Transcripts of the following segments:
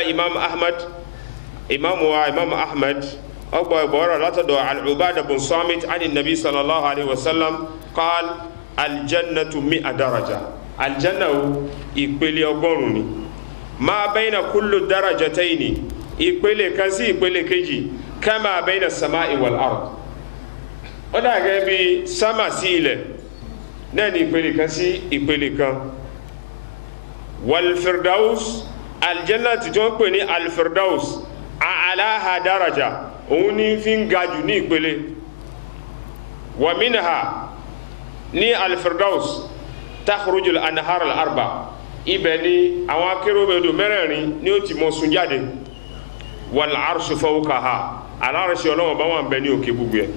imam ahmad أقوى بورا لا تدع العبادة بن صامت عن النبي صلى الله عليه وسلم قال الجنة 100 درجة الجنة إقبلي أقولني ما بين كل درجتين إقبلي كسي إقبلي كجي كما بين السماء والأرض ودا غبي سما سيله ناني إقبلي كسي إقبلي كم والفردوس الجنة تجوني الفردوس أعلاها درجة oni fin gaju ni gbele wa minha ni al-firdaus takhruju al-anhar al-arba ibeni àwọn akérò do mẹ́rẹ̀ẹ̀rin ni ó ti mọ sun jáde wal arshu fawqaha al-arshi Ọlọ́run bá wà ńbẹ̀ ní òkè gbogbo ẹ̀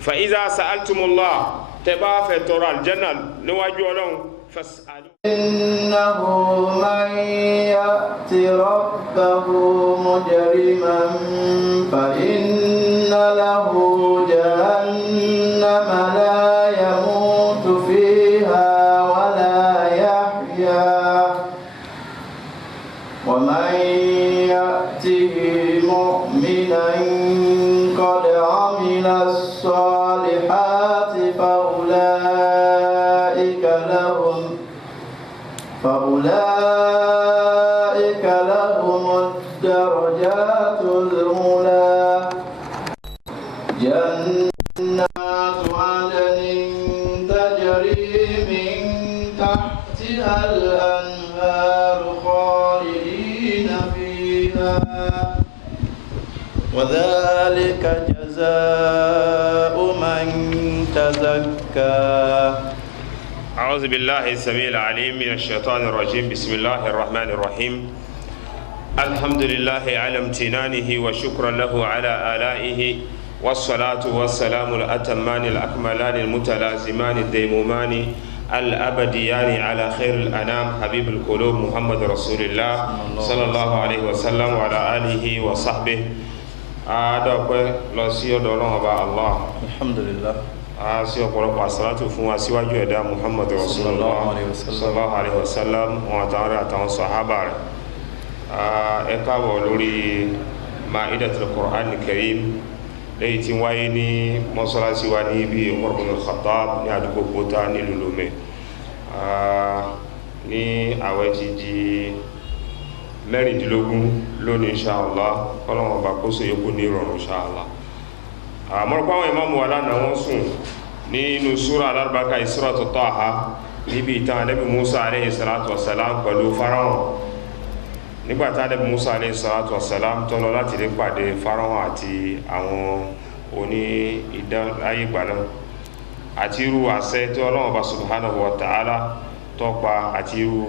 fa iza sa'altumullah tẹ́bá fẹ́ tọrọ aljanna níwájú Ọlọ́run fas'alu innahu man ya'ti rabbahu mujriman fa inna lahu jahannama la yamutu fiha wa la yahya wa man ya'tihi mu'minan qad 'amila as-salihati فأولئك لهم الدرجات العلى جنات عدن تجري من تحتها الأنهار خالدين فيها وذلك جزاء من تزكى. أعوذ بالله السميع العليم من الشيطان الرجيم. بسم الله الرحمن الرحيم. الحمد لله على امتنانه وشكرا له على آلائه والصلاة والسلام الأتمان الأكملان المتلازمان الديمومان الأبديان على خير الأنام حبيب القلوب محمد رسول الله صلى الله عليه وسلم وعلى آله وصحبه. أدعوكم لسيو دولون الله. الحمد لله. asi ọ̀pọ̀lọpọ̀ àsàlátù fún aṣíwájú ẹ̀dá muhammadu rasulullah sallallahu alaihi wasallam wọn àtàwọn àtàwọn sàhábà rẹ̀. Ẹ káàbọ̀ lórí ma'idatul Qur'an karim lẹ́yìn tí wáyé ní mọ́sálásí wa ní ibi Umar ibn al-Khattab ní àdúgbò Kótà ní Lulome ní àwẹ̀ ti di mẹ́rìndínlógún lónìí inṣáàlá kọ́lọ́wọ́n bá kó so yókù ní ìrọ̀rùn inṣáàlá. Mọ̀rọ̀pá àwọn ìmáàmù wa lánàá wọ́n sùn nínú súra alárùbákà Suratu Taha níbi ìtàn Ànábì Musa alayhi salatu wassalam pẹ̀lú Fáráò. Nígbàtá Ànábì Musa alayhi salatu wassalam tó lọ láti lè pàdé Fáráò àti àwọn oní idán láyé ìgbà náà àti irú àṣẹ tí Ọlọ́run bá subhanahu wa ta'ala tọ́pa àti irú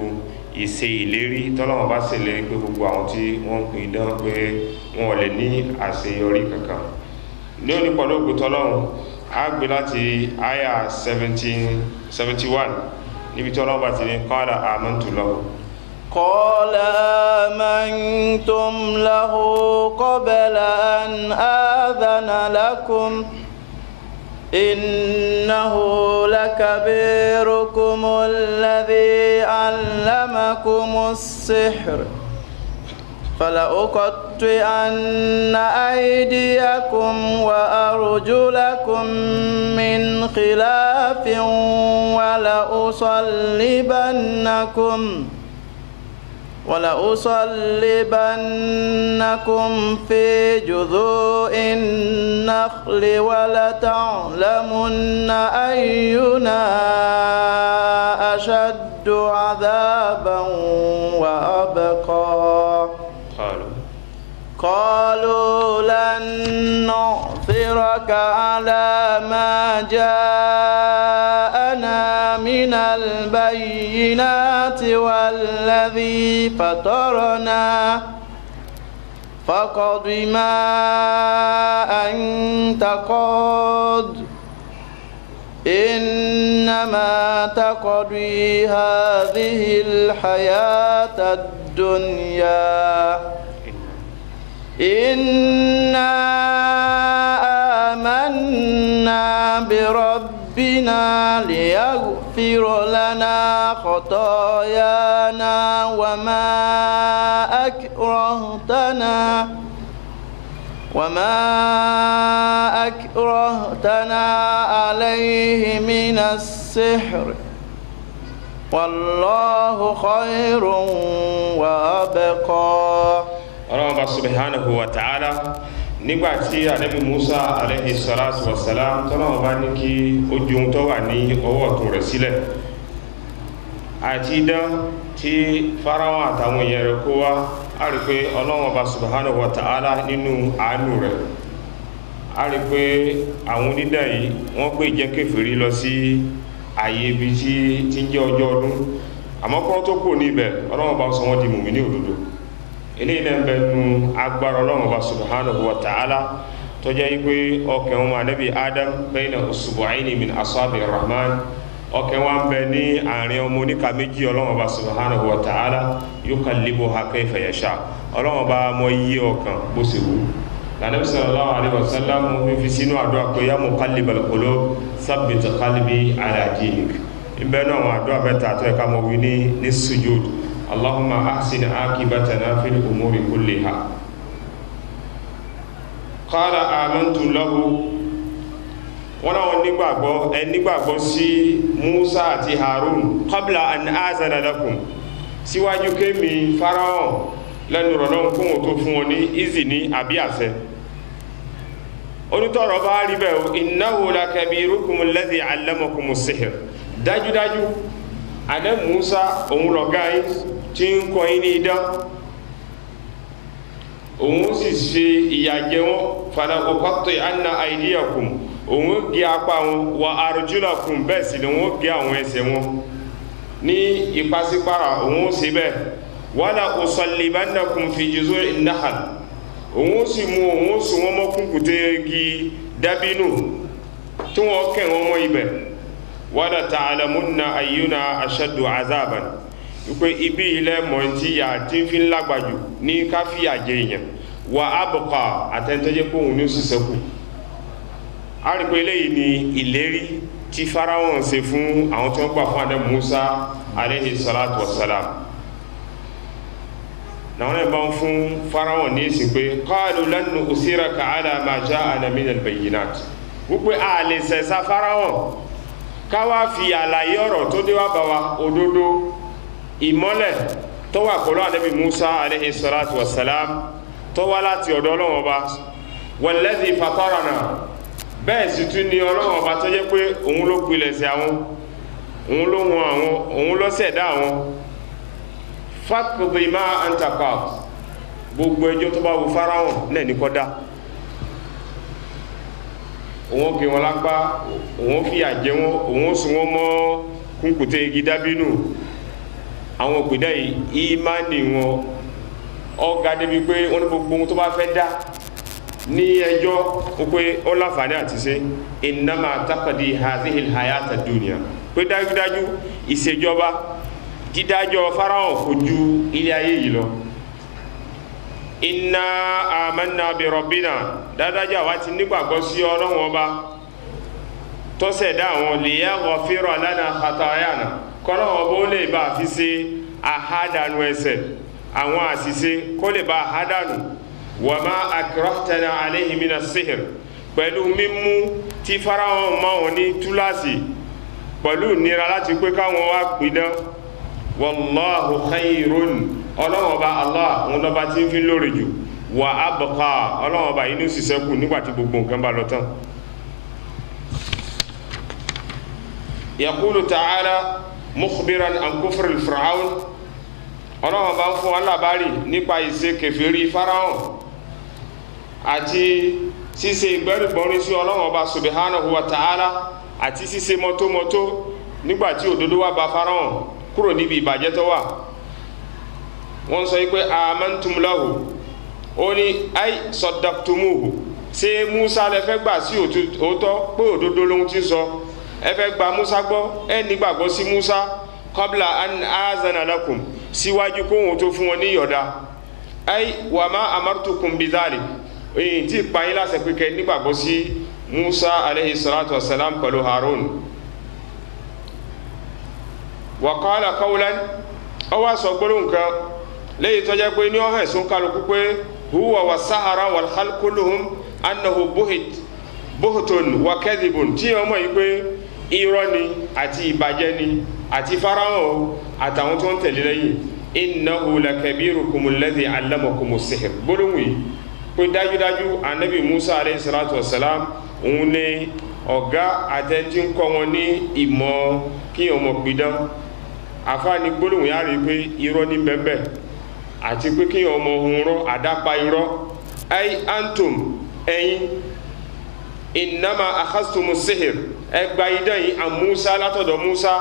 ìṣe ìlérí tọ́lọ́run bá ṣèlérí pé gbogbo àwọn tí wọ́n ń pè idán pé wọn ò lè ní àṣeyọrí kankan. Ní òní pẹ̀lú ògùn tọ́lọ́run a gbé láti àyà 71 níbi tí Ọlọ́run bá ti ní qala amantu lahu. qala amantum lahu qabla an adhana lakum innahu lakabirukum alladhi 'allamakumus sihr فلأقطعن أيديكم وأرجلكم من خلاف ولأصلبنكم في جذوع النخل ولتعلمن أينا أشد عذابا وأبقى. قالوا لن نؤثرك على ما جاءنا من البينات والذي فطرنا فاقض ما أنت قاض إنما تقضي هذه الحياة الدنيا إنا آمنا بربنا ليغفر لنا خطايانا وما أكرهتنا عليه من السحر والله خير وأبقى. الله سبحانه وتعالى nígbà tí Ànábì Musa alayhi salatu wassalam tọ́lọ́wọ́ bá ní kí ojú ohun tó wà ní ọwọ́ ọ̀tún rẹ̀ sílẹ̀ àti idán tí Fáráò àtàwọn èèyàn rẹ̀ kó wá a rí pé Ọlọ́hun bá subhanahu wa ta'ala nínú àánú rẹ̀ a rí pé àwọn onídán yìí wọ́n pè jẹ́ kèfèrí lọ sí àyè ibi tí ń jẹ́ ọjọ́ ọdún àmọ́ kọ́ tó kò ní ibẹ̀ Ọlọ́hun bá sọ wọ́n di mùmínì òdodo eléyìí náà ń bẹ nu agbára Ọlọ́hun bá subhanahu wa ta'ala tó jẹ́ pé ọkàn wọn Ànábì Adam bayna usbu'ayni min asabi rahman ọkàn wọn bẹ ní àárín ọmọ oníka méjì Ọlọ́hun bá subhanahu wa ta'ala yuqallibuha kayfa yasha Ọlọ́hun bá mọ yí ọkàn bó ṣe wù Ànábì sallallahu alaihi wasallam fi sínú àdúrà pé ya muqallibal qulub thabbit qalbi ala dinik ìbẹ́ náà àwọn àdúrà mẹ́ta tó ẹ̀ka mọ̀ wí ní sujud Allahumma ahsin akibatana fil umuri kulliha qala amantu lahu wọ́n náà nígbàgbọ́ sí Musa àti Harun qabla an azana lakum síwájú kémi Fáráò lẹ́nu rọ̀lọ́run fún òun tó fún wọn ní ìzìní àbí àṣẹ onítọ̀rọ̀ bá rí bẹ́ẹ̀ innahu lakabirukum alladhi allamakumus sihr dájúdájú Ànábì Musa òun lọ̀gá yín tí ń kọ́ yín ní idán òun sì ṣe ìyàjẹ wọn fala uqatti'anna aydiyakum òun gé apá wọn wa arjulakum bẹ́ẹ̀ sì ni wọ́n gé àwọn ẹsẹ̀ wọn ní ìpàsípàrà òun sì bẹ́ẹ̀ wala usallibannakum fi juzu'in nahl òun sì mú òun sì wọ́n mọ́ kúnkùté igi dábínú tí wọ́n kẹ́ wọn mọ́ ibẹ̀ wala ta'lamunna ayyuna ashaddu azaban wípé ibi ilẹ̀ mọ̀ tí yà tí fi ń lágbàjù ní káfíà jẹ èèyàn wa abqa àtẹ́ntẹ́jẹ́ kóhun ní òsìsẹ́kù a rí pé eléyìí ni ìlérí tí Fáráò ṣe fún àwọn tí wọ́n gbà fún Ànábì Musa alayhi salatu wassalam náwọn ẹ̀ bá ń fún Fáráò ní ìsìn pé qalu lan nu'thiraka ala ma ja'ana minal bayyinat wípé a lè sẹ̀sá Fáráò káwá fi àlàyé ọ̀rọ̀ tó dé wá bá wa òdodo ìmọ́lẹ̀ tó wà pẹ̀lú Ànábì Musa alayhi salatu wassalam tó wá láti ọ̀dọ̀ Ọlọ́run Ọba walladhi fatarana bẹ́ẹ̀ sì tún ní Ọlọ́run Ọba tó jẹ́ pé òun ló pilẹ̀ sí àwọn òun ló wọn àwọn òun ló ṣẹ̀dá àwọn faqdi ma anta qad gbogbo ẹjọ́ tó bá wù Fáráò náà ní kọ́dá òun gé wọn lápá òun fi àjẹ wọn òun sùn wọn mọ́ kúnkùté igi dábínú àwọn òpìdá ìmáni wọn ọgá débi pé wọ́n ní gbogbo ohun tó bá fẹ́ dá ní ẹjọ́ pé ó láǹfààní àti ṣe innama taqdi hadhihi al-hayata ad-dunya pé dájúdájú ìṣèjọba dídájọ́ Fáráò kò ju ilé ayé yìí lọ inna amanna bi rabbina dáadájú àwa ti nígbàgbọ́ sí Ọlọ́run Ọba tó ṣẹ̀dá àwọn liyaghfira lana khatayana kọ́lọ́wọ́ bó lè bá fi ṣe àhádànù ẹ̀ṣẹ̀ àwọn àṣìṣe kó lè bá àhádànù wa ma akrahtana alayhi minas sihr pẹ̀lú mímú tí Fáráò mọ́ wọn ní túláàsì pẹ̀lú nira láti pé káwọn wá pidán wallahu khayrun Ọlọ́run Ọba Allah òun lọ́ba tí ń fi lórí jù wa abqa Ọlọ́run Ọba inú ṣiṣẹ́kù nígbàtí gbogbo nǹkan bá lọ tán yaqulu ta'ala mukhbiran an kufri Fir'aun Ọlọ́run bá ń fún alábárì nípa ìṣe kèfèrí Fáráò àti ṣíṣe ìgbẹ́rùgbọ́nrin sí Ọlọ́run Ọba subhanahu wa ta'ala àti ṣíṣe mọ́tómọ́tó nígbàtí òdodo wá bá Fáráò kúrò níbi ìbàjẹ́ tó wà wọ́n sọ pé amantum lahu ó ní ay saddaqtumuhu ṣé Musa lẹ fẹ́ gbà sí òótọ́ pé òdodo lóhun tí ń sọ ẹ fẹ́ gba Musa gbọ́ ẹ nígbàgbọ́ sí Musa qabla an azana lakum síwájú kóhun tó fún wọn ní yọ̀dá ay wa ma amartukum bidhalik èyí tí ìpáyín láṣẹ pé kẹ́ nígbàgbọ́ sí Musa alayhi salatu wassalam pẹ̀lú Harun wa qala qawlan ọwá sọ gbọ́rọ̀ nǹkan lẹ́yìn tó jẹ́ pé ní ọ̀hẹ́ sún kálukú pé huwa wa sahara wal khalqu kulluhum annahu buhtun wa kadhibun tí ọmọ yìí pé irọ́ ni àti ìbàjẹ́ ni àti Fáráò àtàwọn tó ń tẹ̀lé lẹ́yìn innahu lakabirukum alladhi allamakumus sihr gbólóhùn yìí pé dájúdájú anabi Musa alayhi salatu wassalam òun ní ọ̀gá àtẹ́ntí ń kọ́ wọn ní ìmọ̀ kí ọmọ pidán àfáàní gbólóhùn yá rí pé irọ́ ní bẹ́ẹ̀ àti pé kí ọmọ ohun rọ́ àdápa irọ́ ay antum ẹ̀yin innama akhaztumus sihr ẹgbà idán yìí an Musa látọ̀dọ̀ Musa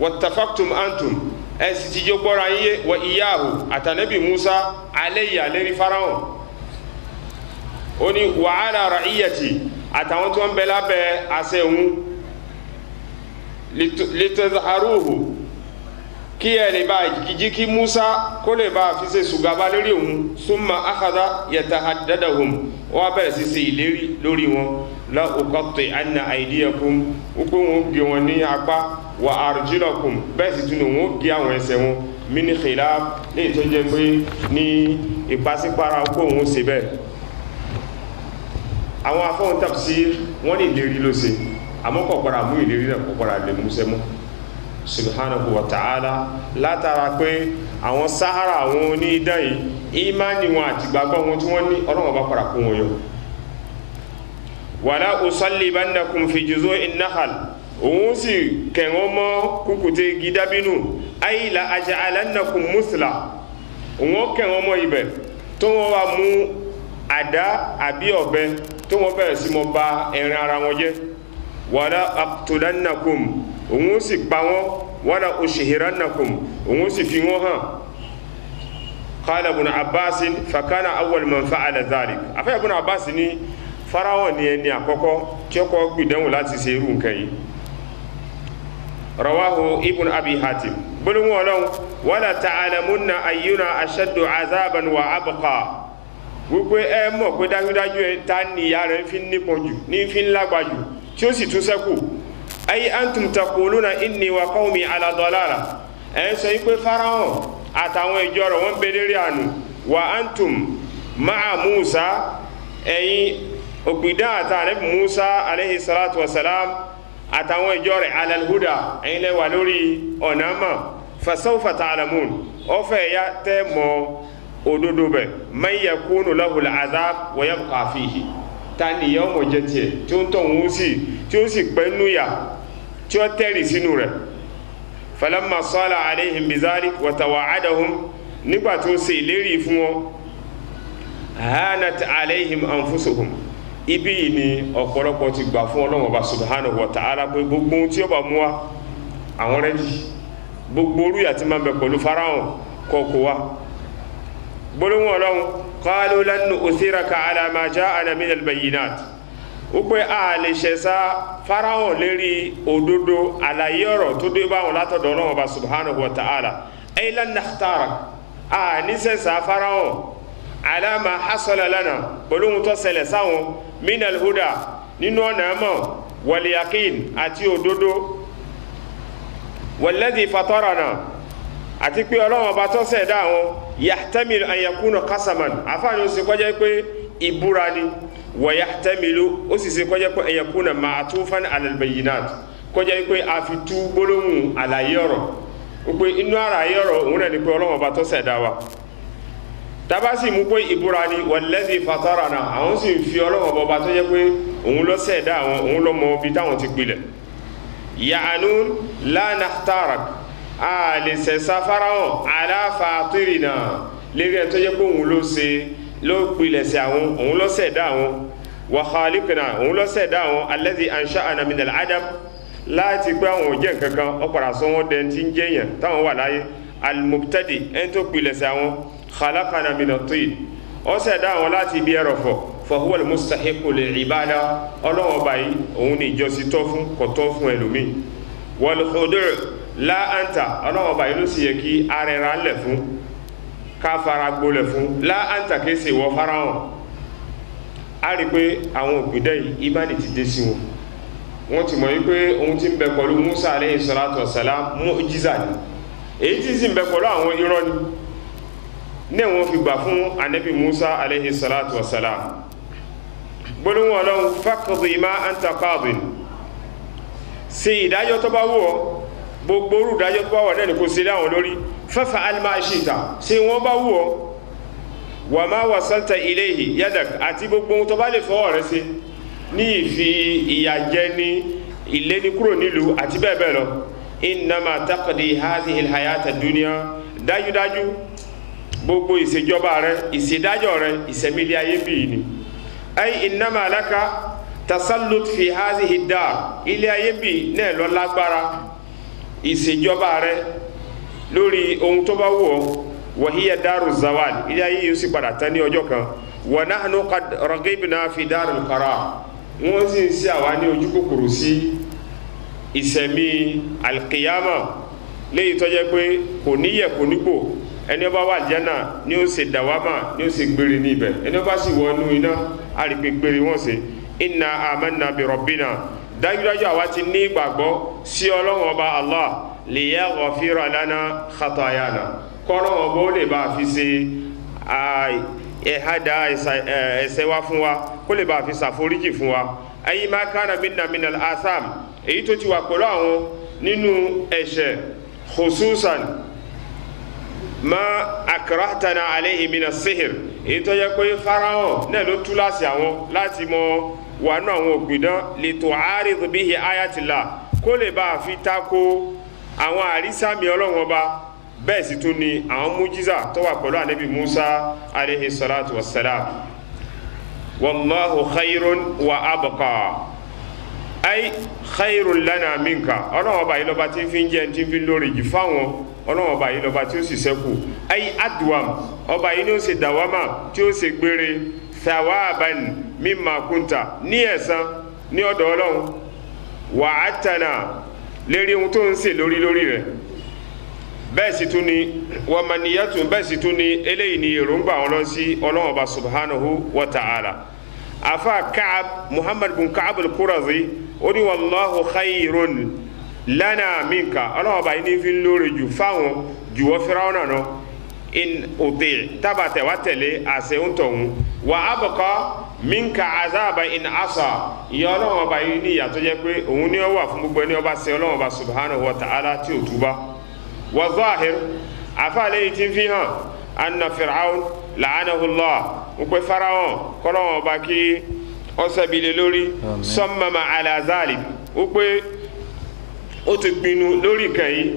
wattafaqtum antum ẹ sì ti jẹ́ gbọ́ra yíyé wa iyahu àtànẹ́bì Musa alayya lérí Fáráò ó ní wa ala ra'iyati àtàwọn tó ń bẹ lábẹ́ àṣẹ òun litazharuhu kí ẹ lè bá jí kí Musa kó lè bá fi ṣe ṣùgbàbá lórí òun summa akhadha yatahaddadahum wọ́n bẹ̀rẹ̀ sí ṣe ìlérí lórí wọn la uqatti'anna aydiyakum wípé wọn gé wọn ní apá wa arjulakum bẹ́ẹ̀ sì tún wọn gé àwọn ẹsẹ̀ wọn min khilaf léyìí tó jẹ́ pé ní ìpàsípàrà kó òun ṣe bẹ́ẹ̀. àwọn afọ́n tafsir wọ́n ní ìlérí ló ṣe àmọ́ kò padà mú ìlérí náà kò padà lè mú sẹ́mú subhanahu wa ta'ala látara pé àwọn sahara àwọn onídán yìí ìmánì wọn àti gbàgbọ́ wọn tí wọ́n ní Ọlọ́run bá padà kún wọn yọ. wala usallibannakum fi juzu'in nakhal òun sì kẹ̀wọ́n mọ́ kúkúté gidabinu ay la aj'alannakum musla òun kẹ̀wọ́n mọ́ ibẹ̀ tó wọ́n wá mú àdá àbí ọ̀bẹ tó wọ́n bẹ̀rẹ̀ sí mọ́ bà ẹran ara wọn jẹ́ wala aqtulannakum òun sì pa wọ́n wala ushihirannakum òun sì fi wọ́n hàn. qala ibn Abbas fakana awwal man fa'ala dhalik afẹ́ ibn Abbas ní Fáráò ní ẹni àkọ́kọ́ tí ó kọ́ gbìdánwò láti ṣe irú nǹkan yìí. rawahu ibn Abi Hatim gbólóhùn Ọlọ́run wala ta'lamunna ayyuna ashaddu azaban wa abqa wípé ẹ mọ̀ pé dájúdájú ẹ ta ni ìyà rẹ̀ fi nípọn jù ní fi ń lágbá jù tí ó sì tún ṣẹ́kù. ay antum taquluna inni wa qawmi ala dalala ẹ sọ pé Fáráò àtàwọn ìjọ rẹ̀ wọ́n bẹ lérí àánú wa antum ma'a Musa ẹ̀yin ògbìdá àtàrẹ Musa alayhi salatu wasalam àtàwọn ìjọ rẹ̀ ala al-huda ẹ̀yin lẹ wà lórí ọ̀nà mà fasawfa ta'lamun ọ̀fẹ́ ya tẹ́ mọ́ òdodo bẹ̀ man yakunu lahu al-azab wa yabqa fihi ta ni yẹ́ ọmọ jẹ́ tiẹ̀ tí ó ń tọ̀ wọ́n sí tí ó sì pẹ́ núyà tí ó tẹ́rì sínú rẹ̀. falamma sala alayhim bizalik wa tawa'adahum nígbà tó ṣe ìlérí fún wọn hanat alayhim anfusuhum ibi yìí ni ọ̀pọ̀lọpọ̀ ti gbà fún Ọlọ́run Ọba subhanahu wa ta'ala pé gbogbo ohun tí ó bá mú wa àwọn rẹ́jì gbogbo orúyà tí máa ń bẹ pẹ̀lú Fáráò kọ̀ọ̀kọ̀ wa gbólóhùn Ọlọ́run qalu lan nu'thiraka ala ma ja'ana min al-bayyinat ó pé a lè ṣẹ̀sà Fáráò lérí òdodo àlàyé ọ̀rọ̀ tó dé bá wọn látọ̀dọ̀ Ọlọ́run Ọba subhanahu wa ta'ala ay lan nakhtarak a ní ṣẹ̀sà Fáráò ala ma hasala lana gbólóhùn tó ṣẹlẹ̀ sáwọn min al-huda nínú ọ̀nà mọ̀ wal yaqin àti òdodo walladhi fatarana àti pé Ọlọ́run Ọba tó ṣẹ̀dá wọn yahtamilu an yakuna qasaman àfáàní ó sì kọjá pé ìbúra ni wa yahtamilu ó sì ṣe kọjá pé an yakuna ma'tufan ala al-bayyinat kọjá pé a fi tú gbólóhùn àlàyé ọ̀rọ̀ ó pé inú àlàyé ọ̀rọ̀ òun náà ni pé Ọlọ́run Ọba tó ṣẹ̀dá wa tàbá sì mú pé ìbúra ni walladhi fatarana àwọn sì ń fi Ọlọ́run Ọba tó jẹ́ pé òun ló ṣẹ̀dá àwọn òun ló mọ ibi táwọn ti pilẹ̀ ya'nun la nakhtarak a lè ṣẹ̀sà Fáráò ala fatirina lérí ẹ̀ tó jẹ́ pé òun ló ṣe ló pilẹ̀ sí àwọn òun ló ṣẹ̀dá àwọn wa khaliqna òun ló ṣẹ̀dá àwọn alladhi ansha'ana min al-adam láti pé àwọn òjẹ́ kankan ọ̀pàdà sọ wọ́n dẹ̀ tí ń jẹ́yàn táwọn wà láyé al-mubtadi ẹni tó pilẹ̀ sí àwọn khalaqana min at-tin ó ṣẹ̀dá àwọn láti ibi ẹrọ̀fọ̀ fa huwa al-mustahiqu lil-ibada Ọlọ́run Ọba yìí òun ni ìjọsìn tọ́ fún kò tọ́ fún ẹlòmíì wal khudu' la anta Ọlọ́run Ọba yìí ló sì yẹ kí arẹra ńlẹ̀ fún ká fara gbolẹ̀ fún la anta kì í ṣe wọ Fáráò a rí pé àwọn òpìdẹ́ yìí ìmánì ti dé sí wọn wọ́n ti mọ̀ wípé ohun tí ń bẹ pẹ̀lú Musa alayhi salatu wassalam mu'jiza ni èyí tí sì ń bẹ pẹ̀lú àwọn irọ́ ni ní wọ́n fi gbà fún anabi Musa alayhi salatu wassalam gbólóhùn Ọlọ́run faqdi ma anta qadin ṣe ìdájọ́ tó bá wù ọ́ gbogbo orú ìdájọ́ tó bá wà náà ni kò sí láwọn lórí faf'al ma shi'ta ṣe wọ́n bá wù ọ́ wa ma wasalta ilayhi yadak àti gbogbo ohun tó bá lè fọwọ́ rẹ̀ sí ní ìfi ìyàjẹ́ ní ilé ní kúrò nílùú àti bẹ́ẹ̀ bẹ́ẹ̀ lọ innama taqdi hadhihi alhayata dunya dájúdájú gbogbo ìṣèjọba rẹ̀ ìṣèdájọ́ rẹ̀ ìṣẹ̀mílẹ̀ ayé bíi ni ay innama laka tasallut fi hadhihi dar ilé ayé bíi náà lọ lágbára ìṣèjọba rẹ̀ lórí ohun tó bá wù ọ́ wa hiya daru zawal ilé ayé yóò sì padà tán ní ọjọ́ kan wa nahnu qad raghibna fi daril qarar wọ́n sì ń sí àwa ní ojú kòkòrò sí ìṣẹ̀mí alkiyama léyìí tó jẹ́ pé kò níyẹ̀ kò nípò ẹni ó bá wà jẹ́nà ni ó ṣe dàwámà ni ó ṣe gbére ní ibẹ̀ ẹni ó bá sì wọnú iná àrípé gbére wọ́n ṣe inna amanna bi rabbina dájúdájú àwa ti ní ìgbàgbọ́ sí Ọlọ́run ọba Allah liyaghfira lana khatayana kọ́rọ̀ ọba ó lè bá fi ṣe ẹ̀hádà ẹ̀ṣẹ̀ wa fún wa kó lè bá fi ṣàforíjì fún wa ayi ma kana minna minal atham èyí tó ti wà pẹ̀lú àwọn nínú ẹ̀ṣẹ̀ khususan ma akrahtana alayhi minas sihr èyí tó yẹ pé Fáráò náà ló tú láti àwọn láti mọ wàánú àwọn òpìdán li tu'arid bihi ayatillah kó lè bá fi tako àwọn àrísàmì Ọlọ́run ọba bẹ́ẹ̀ sì tún ni àwọn mújíza tó wà pẹ̀lú ànábì Musa alayhi salatu wassalam wallahu khairun wa abqa ay khairun lana minka Ọlọ́run ọba yìí lọ́ba tí ń fi ń jẹ́ tí ń fi lórí jù fáwọn Ọlọ́run ọba yìí lọ́ba tí ó sì ṣẹ́kù ay adwam ọba yìí ni ó sì dàwámà tí ó sì gbére thawaban mimma kunta ní ẹ̀san ní ọ̀dọ̀ Ọlọ́run wa'atana lérí ohun tó ń ṣe lórí rẹ̀ bẹ́ẹ̀ sì tún ni wàmàníyàtún bẹ́ẹ̀ sì tún ni eléyìí ni èròǹgbà wọn lọ sí Ọlọ́run ọba subhanahu wa ta'ala afa Ka'ab Muhammad bin Ka'ab al-Qurazi ó ní wallahu khayrun lana minka Ọlọ́run ọba yìí ní fi ń lóore jù fáwọn jùwọ́ Fíráúnà náà in òtè tábàtẹ̀ wá tẹ̀lé àṣẹ ń tọ̀hún wa abqa minka azaba in asa ìyà Ọlọ́run ọba yìí ní ìyà tó jẹ́ pé òun ní ó wà fún gbogbo ẹni ó bá ṣẹ̀ Ọlọ́run ọba subhanahu wa ta'ala tí ò túbá wa zahir àfáàlẹ́ yìí ti fi hàn anna Fir'aun la'anahullah wípé Fáráò kọ́lọ́wọ́n ọba kí ọ̀sẹ̀bìlẹ̀ lórí sammama ala zalik wípé ó ti pinnu lórí nǹkan yìí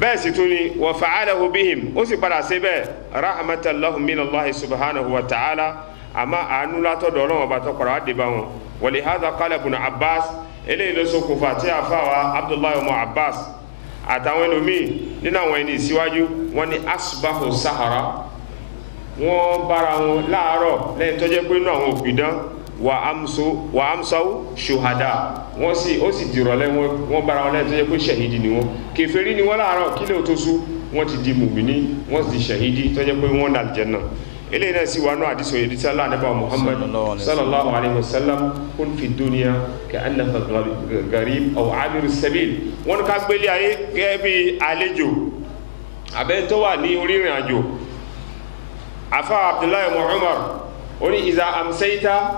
bẹ́ẹ̀ sì tún ni wa fa'alahu bihim ó sì padà sí bẹ́ẹ̀ rahmatan lahum minallahi subhanahu wa ta'ala àmọ́ àánú látọ̀dọ̀ Ọlọ́run ọba tó padà wá dé bá wọn wa lihadha qala ibn Abbas eléyìí ló ṣokùnfà tí àfáwà Abdullahi ọmọ Abbas àtàwọn ẹlòmíì nínú àwọn ẹni ìsíwájú wọn ni asbahu sahara wọn bára wọn láàárọ̀ lẹ́yìn tó jẹ́ pé inú àwọn òpìdán wà amsaw shuhada wọn sì ó sì dìrọ̀lẹ́ wọn bára wọn lẹ́yìn tó jẹ́ pé ṣẹ̀hídì ni wọn kèfèrí ni wọn láàárọ̀ kílẹ̀ tó sú wọn ti di mùmíní wọn sì di ṣẹ̀hídì tó jẹ́ pé wọn dà Jánnà eléyìí náà sì wà nù àdìsọ yìí tí Allah nípa Muhammad sallallahu alayhi wa sallam kun fi dunya ka annaka garib aw abiru sabil wọn ká gbélé ayé gẹ́gẹ́ bí àlejò abẹ́ tó wà ní orí ìrìn àjò afa Abdullahi Umar ó ní iza amsayta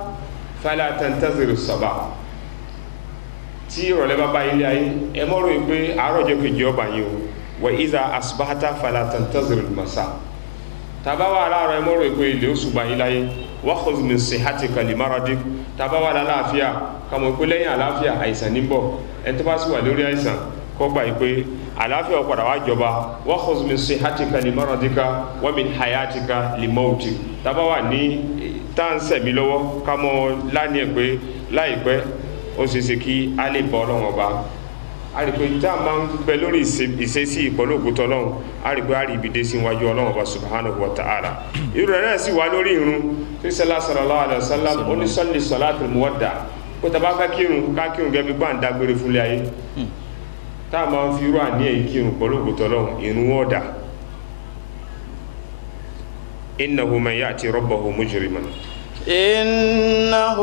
fala tantaziru sabah tí ìrọ̀lẹ́ bá bá ilé ayé ẹ mọ́ rò pé àárọ̀ ọjọ́ kejì ọba yìí o wa iza asbahta fala tantaziru masa tabawa aláàrọ̀ ẹ mọ́ rò pé ilé oṣù bá yìí láyé wa khudh min sihhatika li maradik tabawa lálàáfíà kàmọ̀ pé lẹ́yìn àlàáfíà àìsàn ní bọ̀ ẹni tó bá sì wà lórí àìsàn kó gbà yìí pé àlàáfíà padà wá jọba wa khudh min sihhatika li maradika wa min hayatika li mautik tabawa ní táǹsẹ̀mí lọ́wọ́ kàmọ̀ láni ẹ̀ pé láìpẹ́ ó ṣe ṣe kí a lè bọ́ Ọlọ́run ọba a rí pé tá a máa ń bẹ lórí ìṣesí ìpọ̀lú ògùtọ̀ Ọlọ́run a rí pé a rí ibi dé sí iwájú Ọlọ́run ọba subhanahu wa ta'ala irú rẹ̀ náà sì wá lórí irun tí sallallahu alaihi wasallam ó ní salli salatul muwadda kó tá a bá fẹ́ kírun ká kírun gẹ́gẹ́ bí bá ń dágbére fúnlé ayé tá a máa ń fi irú àníyàn kírun pọ̀lú ògùtọ̀ Ọlọ́run irun wọ́ọ̀dà innahu man ya'ti rabbahu mujriman إنه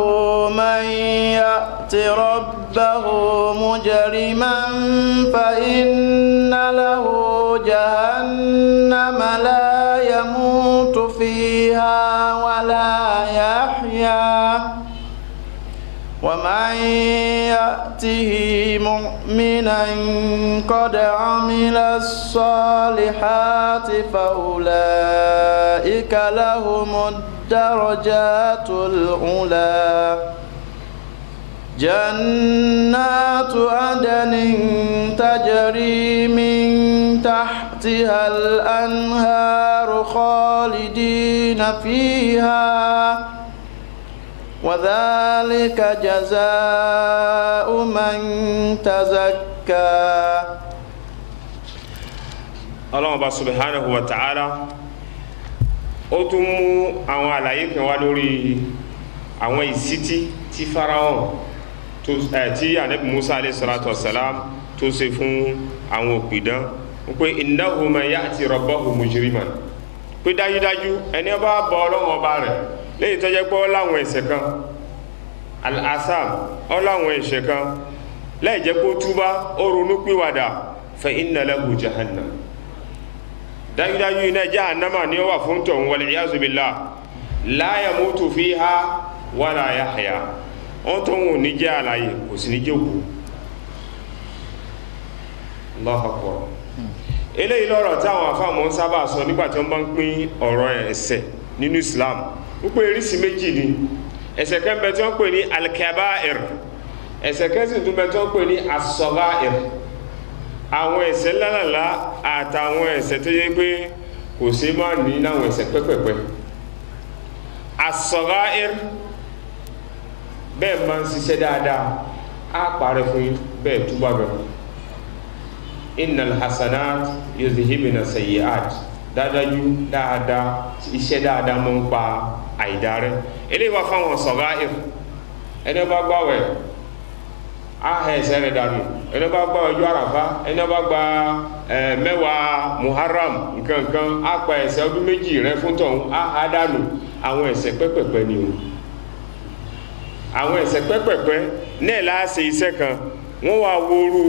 من يأت ربه مجرما فإن له جهنم لا يموت فيها ولا يحيا ومن يأته مؤمنا قد عمل الصالحات فأولئك لهم الدرجات العلى جنات عدن تجري من تحتها الأنهار خالدين فيها وذلك جزاء من تزكى. Allah subhanahu wa ta'ala ó tún mú àwọn àlàyé kan wá lórí àwọn ìsítí tí Fáráò tí Ànábì Musa alayhi salatu wassalam tó ṣe fún àwọn òpìdán pé innahu man ya'ti rabbahu mujriman pé dájúdájú ẹni bá bọ Ọlọ́run ọba rẹ̀ lẹ́yìn tó jẹ́ pé ó láwọn ẹ̀ṣẹ̀ kan al-asam ó láwọn ẹ̀ṣẹ̀ kan lẹ́yìn jẹ́ pé ó túbá ó ronú pìwàdà fa inna lahu jahannam dájúdájú iná jahannama ni ó wà fún tọ̀hún wal iyazu billah la yamutu fiha wala yahya wọ́n tó wọ́n ní jẹ́ àlàyé kò sí ní jẹ́ òkú. Allahu Akbar. Eléyìí lọ́rọ̀ tí àwọn àfáàmọ́ ń sábà sọ nígbà tí wọ́n bá ń pín ọ̀rọ̀ ẹ̀ṣẹ̀ nínú Islam wípé oríṣi méjì ni ẹ̀ṣẹ̀ kan bẹ tí wọ́n pè ní al-kaba'ir ẹ̀ṣẹ̀ kan sì tún bẹ tí wọ́n pè ní as-sagha'ir àwọn ẹ̀ṣẹ̀ ńláńlá àtàwọn ẹ̀ṣẹ̀ tó yẹ pé kò sí máa ní láwọn ẹ̀ṣẹ̀ pẹ́pẹ̀pẹ́. As-sagha'ir bẹ́ẹ̀ máa ń ṣiṣẹ́ dáadáa á parẹ́ fún yín bẹ́ẹ̀ túbà bẹ́ẹ̀. Innal hasanat yuzhibna sayyi'at dáadájú dáadáa iṣẹ́ dáadáa máa ń pa àìdá rẹ̀. Eléyìí wá fáwọn sagha'ir ẹni bá gbààwẹ̀ á hẹ ẹ̀ṣẹ̀ rẹ̀ dànù ẹni bá gbààwẹ̀ ọjọ́ àràfá ẹni bá gba mẹ́wàá muharram nǹkankan á pa ẹ̀ṣẹ̀ ọdún méjì rẹ̀ fún tọ̀hún á há dànù àwọn ẹ̀ṣẹ̀ pẹ́pẹ̀pẹ́ ni o àwọn ẹ̀ṣẹ̀ pẹ́pẹ̀pẹ́ náà láàṣẹ iṣẹ́ kan wọ́n wá wóoru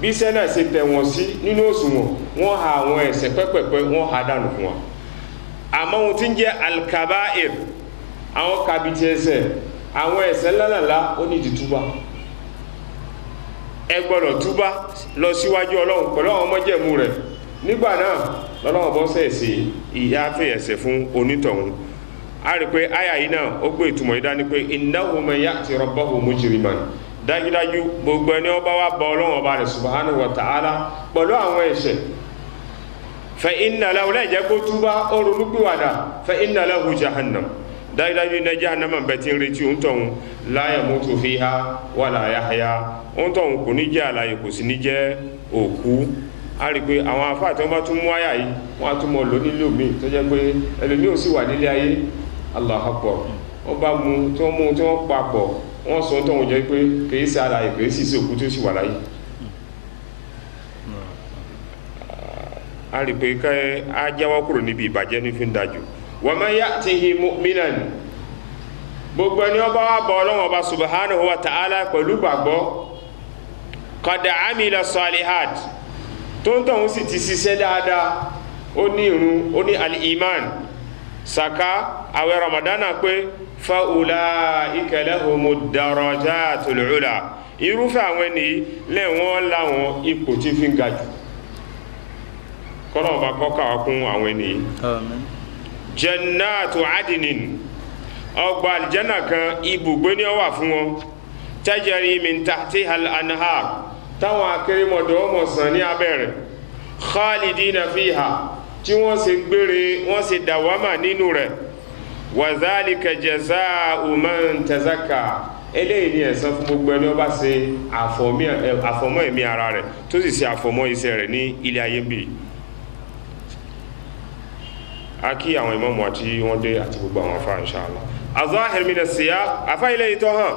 bí iṣẹ́ náà ṣe tẹ̀ wọ́n sí nínú òṣùwọ̀n wọ́n ha àwọn ẹ̀ṣẹ̀ pẹ́pẹ̀pẹ́ wọ́n ha dànù fún wa àmọ́ ohun tí ń jẹ́ al-kaba'ir àwọn kàbìtì ẹ̀ṣẹ̀ àwọn ẹ̀ṣẹ̀ ńláńlá ó ní ti túbá ẹ gbọ́dọ̀ túbá lọ síwájú Ọlọ́run pẹ̀lú àwọn májẹ̀mú rẹ̀ nígbà náà lọ́lọ́run bọ́ sẹ̀sẹ̀ ìyáfẹ́ ẹ̀ṣẹ̀ fún onítọ̀hún a rí pé àyà yìí náà ó gbé ìtumọ̀ yìí dání pé innahu man ya'ti rabbahu mujriman dájúdájú gbogbo ẹni ó bá wá bọ Ọlọ́run ọba rẹ̀ subhanahu wa ta'ala pẹ̀lú àwọn ẹ̀ṣẹ̀ fa inna lahu lẹ́jẹ̀ kó túbá ó ronúpìwàdà fa inna lahu jahannam dájúdájú iná jahannama bẹ̀ tí ń retí òun tọ̀hún la yamutu fiha wala yahya òun tọ̀hún kò ní jẹ́ àlàyé kò sì ní jẹ́ òkú a rí pé àwọn afá tí wọ́n bá tún mú àyà yìí wọ́n á tún mọ̀ lọ nílò míì tó jẹ́ pé ẹlòmíì ò sì wà nílé ayé Allahu Akbar wọ́n bá mú tí wọ́n papọ̀ wọ́n sọ tó wọ́n jẹ́ pé kìí ṣe àlàyé kìí sì sí òkú tó sì wà láyé a rí pé ká á jáwọ́ kúrò níbi ìbàjẹ́ ní fi ń dájú wa man ya'tihi mu'minan gbogbo ẹni ọba wa bọ Ọlọ́run ọba subhanahu wa ta'ala pẹ̀lú gbàgbọ́ qad amila salihat tó ń tọ̀hún sì ti ṣiṣẹ́ dáadáa ó ní ìrun ó ní al-iman saka àwẹ̀ ramadana pé fa ulaika lahumud darajatul ula irúfẹ́ àwọn ènìyàn lẹ́wọ̀n láwọn ipò tí fi ń ga jù kọ́nà ọba kọ́kà wá kún àwọn ènìyàn. Àmín. Jannatu adinin ọgbà aljanna kan ibùgbé ni ó wà fún wọn tajari min tahtiha al-anhar táwọn akérèmọdò ọmọ sàn ní abẹ́rẹ̀ khalidina fiha tí wọ́n ṣe gbére wọ́n ṣe dàwámà nínú rẹ̀ wa dhalika jazā'u man tazakka eléyìí ni ẹ̀san fún gbogbo ẹni ó bá ṣe àfọ̀mọ́ ẹ̀mí ara rẹ̀ tó sì ṣe àfọ̀mọ́ iṣẹ́ rẹ̀ ní ilé ayé ń bì. A kí àwọn ìmáàmù àti wọ́n dé àti gbogbo àwọn afá inshallah. Az-zāhir min as-siyāq afá ilé ìtọ́ hàn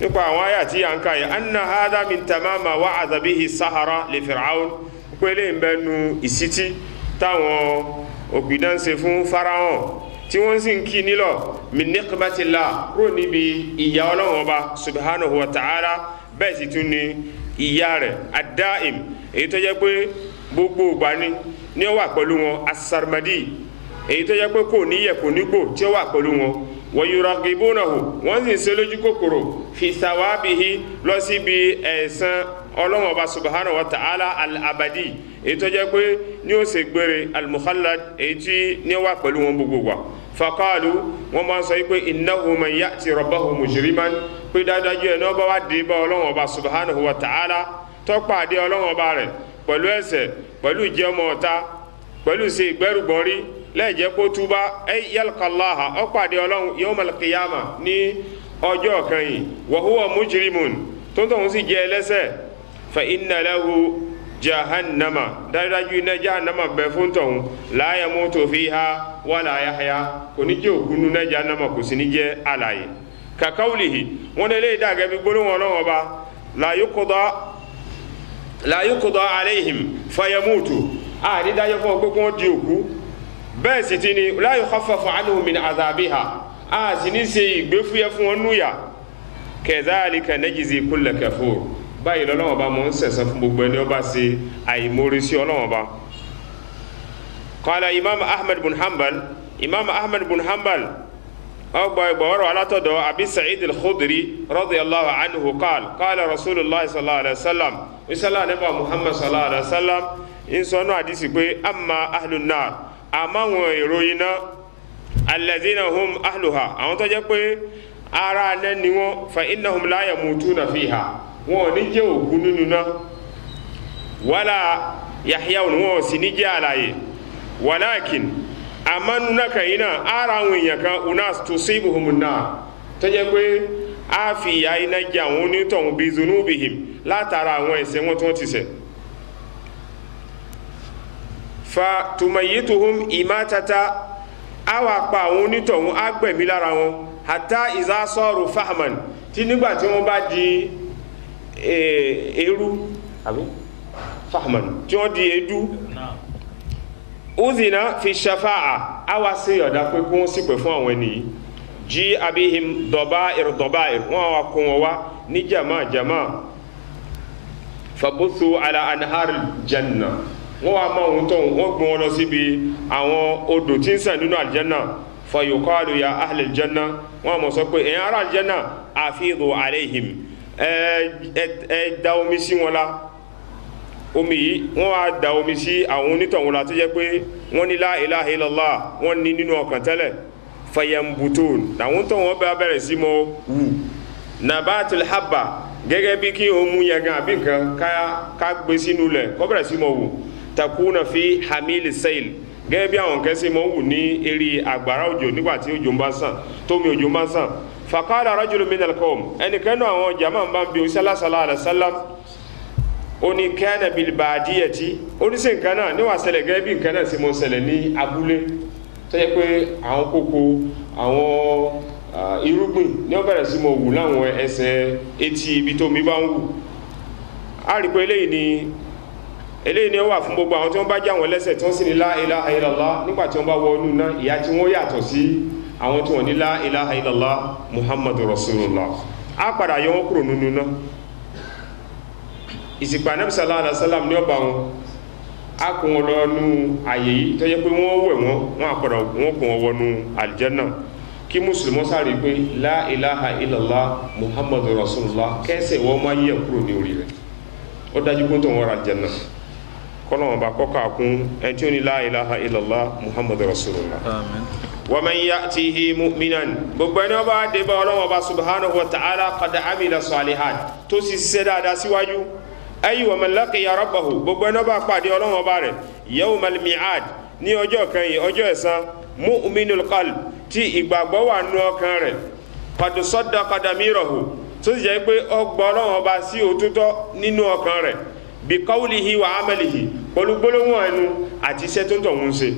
nípa àwọn àyà tí a ń káyà anna hadha min tamama wa'adha bihi as-sahara li Fir'aun pé lè ń bẹnu ìsítí táwọn òpìdán ṣe fún Fáráò tí wọ́n sì ń kí nílọ̀ min niqmatillah rò níbi ìyà Ọlọ́run ọba subhanahu wa ta'ala bẹ́ẹ̀ sì tún ni ìyà rẹ̀ ad-da'im èyí tó jẹ́ pé gbogbo ìgbà ni ó wà pẹ̀lú wọn as-sarmadi èyí tó jẹ́ pé kò níyẹ̀ kò nígbò tí ó wà pẹ̀lú wọn wa yuragibunahu wọ́n sì ń ṣe lójú kòkòrò fi thawabihi lọ síbi ẹ̀san Ọlọ́hun Ọba subhanahu wa ta'ala al-abadi èyí tó jẹ́ pé ní ó ṣe gbére al-mukhallad èyí tí ní ó wà pẹ̀lú wọn gbogbo wa faqalu wọ́n máa ń sọ pé innahu man ya'ti rabbahu mujriman pé dájú ẹ̀ náà bá wá dé bá Ọlọ́hun Ọba subhanahu wa ta'ala tó pàdé Ọlọ́hun Ọba rẹ̀ pẹ̀lú ẹ̀ṣẹ̀ pẹ̀lú ìjẹmọ ọ̀tá pẹ̀lú ṣe ìgbẹ́rùgbọ́nrí lẹ́ẹ̀jẹ́ kó túbá yalqallaha ó pàdé Ọlọ́hun yawmal qiyamah ní ọjọ́ kan yìí wa huwa mujrimun tó ń tọ̀hún sì jẹ́ ẹlẹ́ṣẹ̀ fa inna lahu jahannama dájúdájú iná jahannama bẹ fún tọ̀hún la yamutu fiha wala yahya kò ní jẹ́ òkúnú iná jahannama kò sì ní jẹ́ alààyè ka qawlihi wọn lè dàgẹ́ bí gbólóhùn Ọlọ́hun Ọba la yuqda alayhim fayamutu ní dájọ́ fún ọgbẹ́ kún di òkú bẹ́ẹ̀ sì ti ni la yukhaffafu anhum min azabiha sì ní ṣe ìgbéfúyẹ́ fún wọn núyà kadhalika najzi kulla kafur báyìí lọ́lọ́wọ́ bá mọ́ ń sẹ̀sán fún gbogbo ẹni ó bá ṣe àìmórí sí Ọlọ́wọ́ bá qala imam ahmad bin hanbal ọgbà ìgbọ̀wọ́rọ̀ alátọ̀dọ̀ abi sa'id al-khudri radiyallahu anhu qala rasulullah sallallahu alaihi wasallam wisala nípa muhammad sallallahu alaihi wasallam in sọ́nà àdísì pé amma ahlun nar àmáwọn èrò iná alladhina hum ahluha àwọn tó jẹ́ pé ara náà ni wọ́n fa innahum la yamutuna fiha wọn ò ní jẹ́ òkú nínú náà wala yahyawun wọn ò sì ní jẹ́ àlàyé walakin àmánu náà kàyí náà ara àwọn èèyàn kan unas tusibuhumun nar tó jẹ́ pé a fi ìyà iná jẹ àwọn onítọ̀hún bí zunubihim látara àwọn ẹ̀ṣẹ̀ wọn tó ti ṣẹ̀ fa tumayituhum imatata awa pa àwọn onítọ̀hún agbẹ̀mí lára wọn hatta iza saru fahman tí nígbà tí wọ́n bá di eru àbí fahman tí wọ́n di edu uzina fi shafa'a awa sí ọ̀dá pé kí wọ́n sì pẹ̀ fún àwọn ènìyàn jí abihim dọ̀báìr wọ́n wá kún wọn wá ní jama fabuthu ala anharil janna wọ́n wá máa ń tọ́ wọ́n gbọ́n wọn lọ síbi àwọn odò tí ń sàn nínú aljanna fa yuqalu ya ahlil janna wọ́n mọ̀ sọ pé ẹ̀yin ará aljanna afidhu alayhim ẹ da omi sí wọn la omi yìí wọ́n wá da omi sí àwọn onítọ̀hún la tó jẹ́ pé wọ́n ní la ilaha illallah wọ́n ní nínú ọkàn tẹ́lẹ̀ fayambutun àwọn tó wọ́n bá bẹ̀rẹ̀ sí mọ́ wù nabatul habba gẹ́gẹ́ bí kí o mú yagan àbí nǹkan ká gbé sínú lẹ̀ kó bẹ̀rẹ̀ sí mọ́ wù takuna fi hamil sail gẹ́gẹ́ bí àwọn kẹsí mọ́ wù ní eré àgbàrá òjò nígbàtí òjò ń bá sàn tómi òjò ń bá sàn faqala rajulun minal qawm ẹnìkan náà àwọn jama ń bá ń bi sallallahu alaihi wasallam ó ní kana bil badiyati ó ní sí nǹkan náà níwà ṣẹlẹ̀ gẹ́gẹ́ bí nǹkan náà sí mọ́ ṣẹlẹ̀ ní abúlé tó yẹ pé àwọn kókó àwọn irúgbìn ní ó bẹ̀rẹ̀ sí mọ́ wù láwọn ẹsẹ̀ etí ibi tó mi bá ń wù a rí pé eléyìí ni ó wà fún gbogbo àwọn tí wọ́n bá jẹ́ àwọn ẹlẹ́ṣẹ̀ tí wọ́n sì ní la ilaha illallah nígbà tí wọ́n bá wọ inú náà ìyà tí wọ́n yàtọ̀ sí àwọn tí wọ́n ní la ilaha illallah muhammadu rasulullah a padà yọ wọn kúrò nínú náà ìsìnkú Ànábì sallallahu alaihi wasallam ní ọba wọn a kún wọn lọ nú àyè yìí tó yẹ pé wọ́n wẹ̀ wọ́n àpàdà wọ́n kún wọn wọnú aljanna kí mùsùlùmí sáré pé la ilaha illallah muhammadu rasulullah kẹsẹ̀ wọ́n máa yẹ kúrò ní orí rẹ̀ ó dájú pé tó wọ́n ra aljanna kọ́nà wọn bá kọ́kọ́ kún ẹni tí ó ní la ilaha illallah muhammadu rasulullah amen wa man ya'tihi mu'minan gbogbo ẹni wọ́n bá dé bá Ọlọ́hun Ọba subhanahu wa ta'ala qad amila salihat tó sì ṣiṣẹ́ dáadáa síwájú ayi wa man laqiya rabbahu gbogbo ẹni bá pàdé Ọlọ́hun Ọba rẹ̀ yawmal mi'ad ní ọjọ́ kan yìí ọjọ́ ẹ̀san mu'minul qalb tí ìgbàgbọ́ wà nú ọkàn rẹ̀ qad saddaqa damirahu tó sì jẹ́ pé ọgbọ́ Ọlọ́hun Ọba sí òtítọ́ nínú ọkàn rẹ̀ bi qawlihi wa amalihi pẹ̀lú gbólóhùn ẹnu àti iṣẹ́ tó ń tọ̀hún ṣe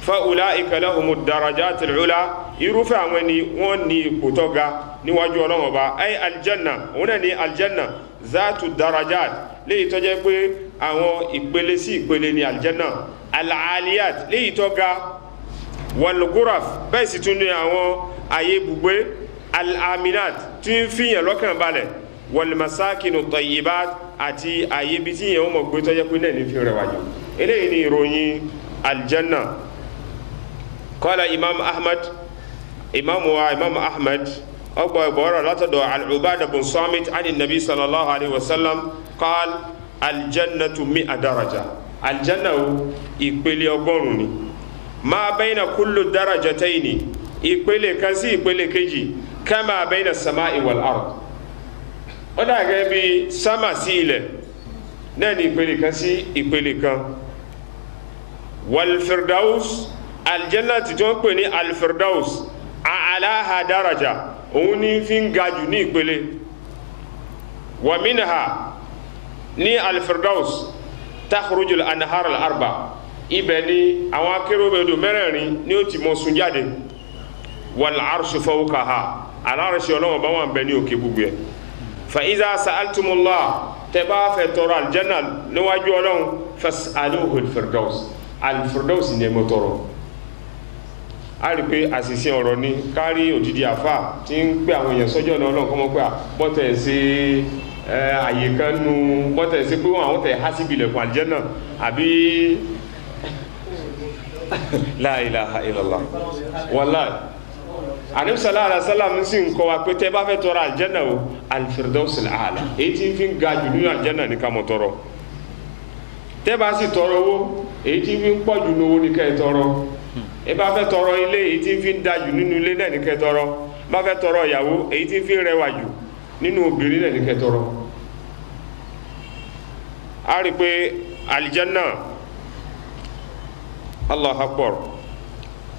fa ulaika lahumud darajatul ula irúfẹ́ àwọn ẹni wọ́n ní ipò tó ga níwájú Ọlọ́hun Ọba ay aljanna òun náà ní aljanna zatu darajat léyìí tó jẹ́ pé àwọn ìpele sí ìpele ní aljanna al-aliyat léyìí tó ga wal-ghuraf bẹ́ẹ̀ sì tún ní àwọn ayé ibùgbé al-aminat tí ń fìyàn lọ́kàn balẹ̀ wal-masakinu tayyibat àti ayé bí tí yẹn wọ́n mọ̀ gbé tó jẹ́ pé náà ní fi rẹwà jù eléyìí ní ìròyìn aljanna qala imam ahmad ọgbà ìbọ̀rọ̀ látọ̀dọ̀ al-Ubadah bin Samit ani nabi sallallahu alayhi wa sallam qala aljannatu mi'a daraja aljanna ìpele 100 ni ma bayna kullu darajatayni ìpele kan sí ìpele kejì kama bayna as-sama'i wal ard ó dà gẹ́gẹ́ bí sámà sí ilẹ̀ náà ni ìpele kan sí ìpele kan wal firdaus aljanna tí tó ń pè ní al firdaus a'laha daraja òun ní fi ń ga jù ní ìpele wa minha ní al firdaus takhrujul anhar al arba ibẹ̀ ni àwọn akéròbẹ̀dọ̀ mẹ́rẹ̀ẹ̀rin ni ó ti mọ sun jáde wal arshu fawqaha alárẹ̀ṣẹ̀ ọlọ́wọ́ bá wọn bẹ ní òkè gbogbo ẹ̀ fa iza sa'altumullah tẹ́ bá fẹ́ tọrọ aljanna níwájú ọlọ́run fas'aluhu al firdaus ní ẹmọ tọrọ. A rí pé àṣìṣe ọ̀rọ̀ ni kárí òdìdí àfà tí ń pè àwọn èèyàn sọ́jọ́ náà ọlọ́run kọ́mọ́ pé bọ́tẹ̀ sí àyè kan nu bọ́tẹ̀ sí pé àwọn tẹ̀ há síbi ilẹ̀kùn aljanna àbí la ilaha illallah wallahi Ànábì sallallahu alaihi wasallam sì ń kọ́ wa pé tẹ́ bá fẹ́ tọrọ aljanna o al-firdausil a'la èyí tí ń fi ga jù nínú aljanna ní ká mọ̀ tọrọ tẹ́ bá sì tọrọ owó èyí tí ń fi pọ̀ jù nínú owó ní ká ẹ tọrọ ẹ bá fẹ́ tọrọ ilé èyí tí ń fi da jù nínú ilé náà ní ká ẹ tọrọ bá fẹ́ tọrọ ìyàwó èyí tí ń fi rẹwà jù nínú obìnrin náà ní ká ẹ tọrọ. A rí pé aljanna Allahu akbar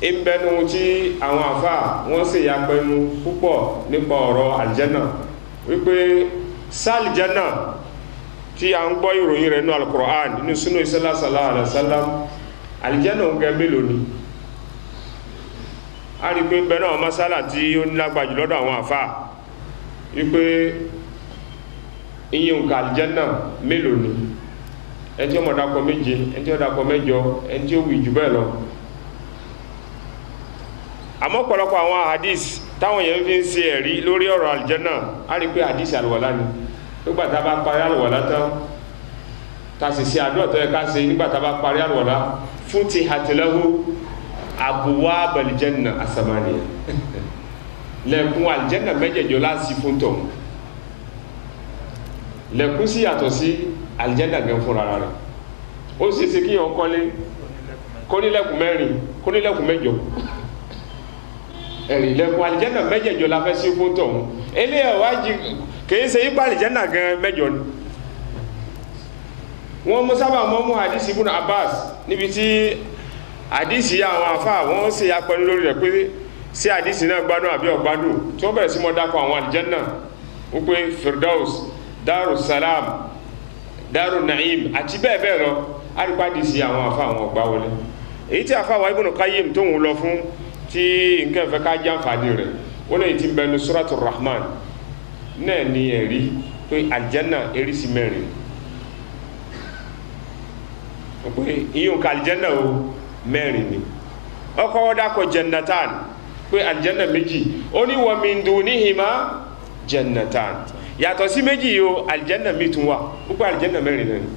ìbẹnu tí àwọn àfà wọ́n sì ya pẹnu púpọ̀ nípa ọ̀rọ̀ aljanna wípé sáljanna tí a ń gbọ́ ìròyìn rẹ̀ nínú al-Qur'an nínú sunnah sallallahu alaihi wasallam aljanna ń gẹ mélòó ni. A rí pé bẹ́ẹ̀ náà masala tí ó ní lágbàjù lọ́dọ̀ àwọn àfà wípé iye nǹkan aljanna mélòó ni ẹni tí ó mọ̀ dákọ̀ méje ẹni tí ó dákọ̀ mẹ́jọ ẹni tí ó wí jù bẹ́ẹ̀ lọ. Àmọ́ pọ̀lọpọ̀ àwọn hadith táwọn yẹn fi ń ṣe ẹ̀rí lórí ọ̀rọ̀ aljanna a rí pé hadith alwala ni nígbà tá a bá parí alwala tán ta sì ṣe àdúrà tó yẹ ká ṣe nígbà tá a bá parí alwala futihat lahu abwab aljanna asamaniya lẹ̀kùn aljanna mẹ́jẹ̀jọ láti fún tọ̀ lẹ̀kùn sí yàtọ̀ sí aljanna gan fúnra rẹ̀ ó sì ṣe kí yàn kọ́lé kónílẹ̀kùn mẹ́rin kónílẹ̀kùn mẹ́jọ ẹ̀rì lẹ̀kùn aljanna mẹ́jẹ̀jọ la fẹ́ sí fún tọ̀ eléyà wájú kìí ṣe ipa aljanna gan mẹ́jọ ni wọ́n mú sábà mọ́ mú hadisi ibn Abbas níbi tí hadisi àwọn àfà wọ́n ṣe apẹnu lórí rẹ̀ pé sí hadisi náà gbádùn àbí ọ̀gbádùn tí wọ́n bẹ̀rẹ̀ sí mọ́ dákọ̀ àwọn aljanna wípé firdaus darus salam darun na'im àti bẹ́ẹ̀ bẹ́ẹ̀ lọ àrípa hadisi àwọn àfà àwọn ọ̀gbá wọlé èyí tí àfà wa Ibn Qayyim tó ń lọ fún tí nǹkan ìfẹ́ ká jàǹfààní rẹ̀ wọ́n lè ti bẹnu suratul Rahman náà ní ẹ̀rí pé aljanna erisi mẹ́rin pé iyùn ká aljanna o mẹ́rin ni ọkọ̀ wọ́n dákọ̀ jannatan pé aljanna méjì ó ní wa min dunihima jannatan yàtọ̀ sí méjì yìí o aljanna mi tún wà púpọ̀ aljanna mẹ́rin náà ni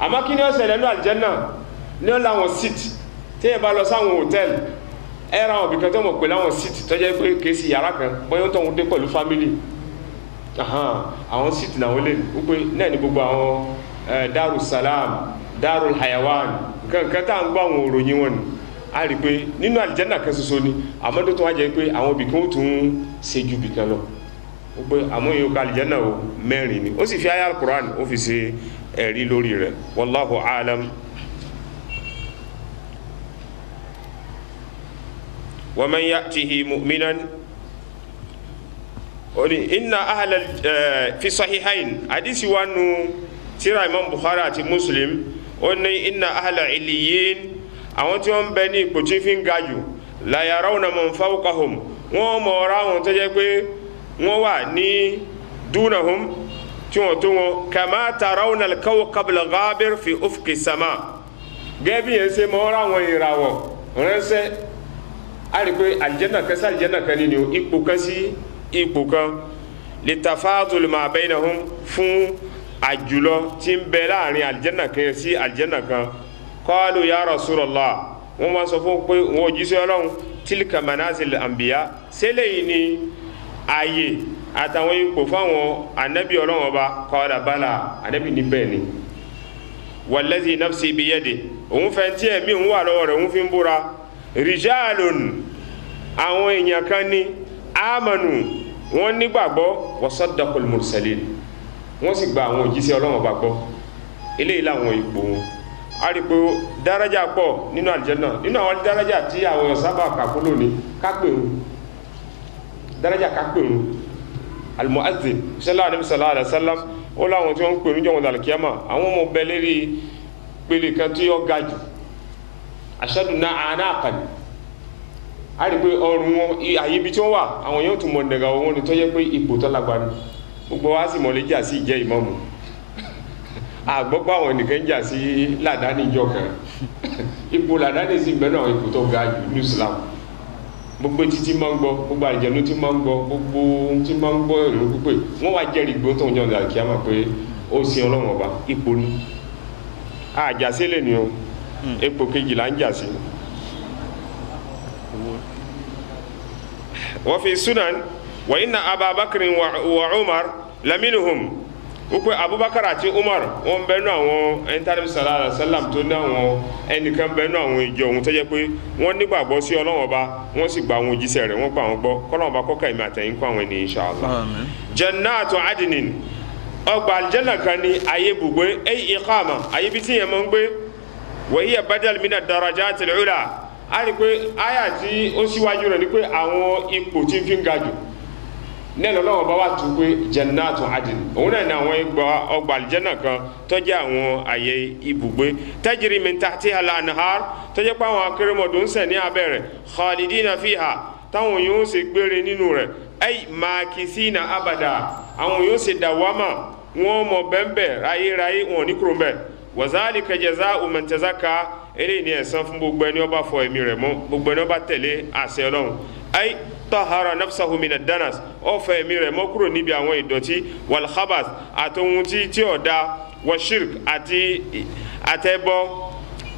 àmọ́ kí ni ó ṣẹlẹ̀ ní aljanna ní ó láwọn síìtì tí ẹ bá lọ sáwọn hòtẹ́ẹ̀lì ẹ ra àwọn ibìkan tó mọ̀ pé láwọn síìtì tó jẹ́ pé kìí sí yàrá kan bóyá tó ń dé pẹ̀lú fámìlì àwọn síìtì náà wọlé wípé náà ní gbogbo àwọn darussalam darul hayawan nǹkan tá à ń gbọ́ àwọn òròyìn wọn ni a rí pé nínú àlìjánà kan ṣoṣo ni àmọ́ tó tún wá jẹ́ pé àwọn ibìkan ó tún ṣe ju ibìkan lọ wípé àwọn èèyàn ká àlìjánà o mẹ́rin ni ó sì fi ayé al-Qur'an ó fi ṣe ẹ̀rí lórí rẹ̀ wallahu alam. wa man ya'tihi mu'minan oni inna ahla fi sahihain hadisi wa nu tírà Imam Bukhari àti Muslim oni inna ahla iliyin àwọn tí wọ́n bẹ ní ipò tí fi ń ga jù la yarawna man fawqahum wọ́n mọ̀ ra wọn tó jẹ́ pé wọ́n wà ní dunahum tí wọ́n tó wọn kama tarawna al-kawkab al-ghabir fi ufqi sama gẹ́bí yẹn ṣe mọ̀ ra wọn ìràwọ̀ ránṣẹ́ a rí pé aljanna kan sí aljanna kan ni o ipò kan sí ipò kan litafadul ma bainahum fún àjùlọ tí ń bẹ láàrin aljanna kan sí aljanna kan qalu ya Rasulullah wọ́n máa sọ fún pé wọ́n òjíṣẹ́ Ọlọ́run tilka manazil anbiya sẹ́lẹ̀ yìí ni ààyè àtàwọn ipò fáwọn ànábì Ọlọ́run ọba qala bala ànábì ní bẹ́ẹ̀ ni wallazi nafsi biyadi òun fẹ́ tí ẹ̀mí òun wà lọ́wọ́ rẹ̀ òun fi ń búra rijalun àwọn èèyàn kan ní amanu wọ́n nígbàgbọ́ wa saddaqul mursalin wọ́n sì gba àwọn òjíṣẹ́ Ọlọ́run ọba gbọ́ eléyìí làwọn ipò wọn a rí pé dárájà pọ̀ nínú àlùjánnà nínú àwọn dárájà tí àwọn èèyàn sábà kàkún lónìí kápẹ̀rún dárájà kápẹ̀rún al-mu'adhdhin sallallahu alaihi wasallam ó láwọn tí wọ́n ń pè ní jọ̀wọ́n dàlùkíyàmà àwọn ọmọ ọbẹ̀ lérí pèlè kan tí ó ga jù ashaduna anaqan a rí pé ọrùn wọn àyè ibi tí wọ́n wà àwọn yóò tún mọ̀ nẹ̀gà wọn ni tó yẹ pé ipò tó lágbára gbogbo wa sì mọ̀ lè jà sí ìjẹ́ ìmámù àgbọ́pọ̀ àwọn ẹnìkan ń jà sí làdáni ìjọ kan ipò làdáni sì bẹ́ẹ̀ náà ipò tó ga jù ní Islam gbogbo títí máa ń gbọ́ gbogbo àjẹnú tí máa ń gbọ́ gbogbo tí máa ń gbọ́ èrò pípé wọ́n wá jẹ́rìí gbó tó ń jọ ọ̀dà kíámà pé ó sin Ọlọ́run ọba ipò ní àjàsí lè ní o ipò kejì là ń jà sí. wa fi sunan wa inna Ababakar wa Umar laminuhum wípé Abubakar àti Umar wọn bẹnu àwọn ẹnitàdé sallallahu alaihi wasallam tó ní àwọn ẹnìkan bẹnu àwọn ìjọ ohun tó jẹ́ pé wọ́n nígbàgbọ́ sí Ọlọ́run ọba wọ́n sì gba àwọn òjíṣẹ́ rẹ̀ wọ́n gbà wọ́n gbọ́ kọ́lọ́run ọba kọ́kà ìmọ̀ àtẹ̀yìn kọ́ àwọn ènìyàn inshallah. Jannatu adinin ọgbà aljanna kan ní ayé bùgbé ay iqama ayé bí tí yẹn máa ń gbé wa hiya badal min ad-darajatil ula a rí pé àyà tí ó síwájú rẹ̀ ni pé àwọn ipò tí ń fi ń ga jù nẹ́ẹ̀nà Ọlọ́run bá wà tó pé jannatu adin òun náà ní àwọn ọgbà aljanna kan tó jẹ́ àwọn àyè ibùgbé tajri min tahtiha al-anhar tó jẹ́ pé àwọn akérèmọdò ń sẹ̀ ní abẹ́ rẹ̀ khalidina fiha táwọn yóò ṣe gbére nínú rẹ̀ ay makisina abada àwọn yóò ṣe dàwámà wọn mọ bẹ́ẹ̀ ráyéráyé wọn ní kúrò bẹ́ẹ̀ wa zalika jaza'u man tazakka eléyìí ni ẹ̀san fún gbogbo ẹni ó bá fọ ẹ̀mí rẹ̀ mọ́ gbogbo ẹni ó bá tẹ̀lé àṣẹ Ọlọ́run ay tahara nafsahu min ad-danas ó fọ ẹ̀mí rẹ̀ mọ́ kúrò níbi àwọn ìdọ̀tí wal khabath àtòhun tí ó dá wa shirk àti àtẹ̀bọ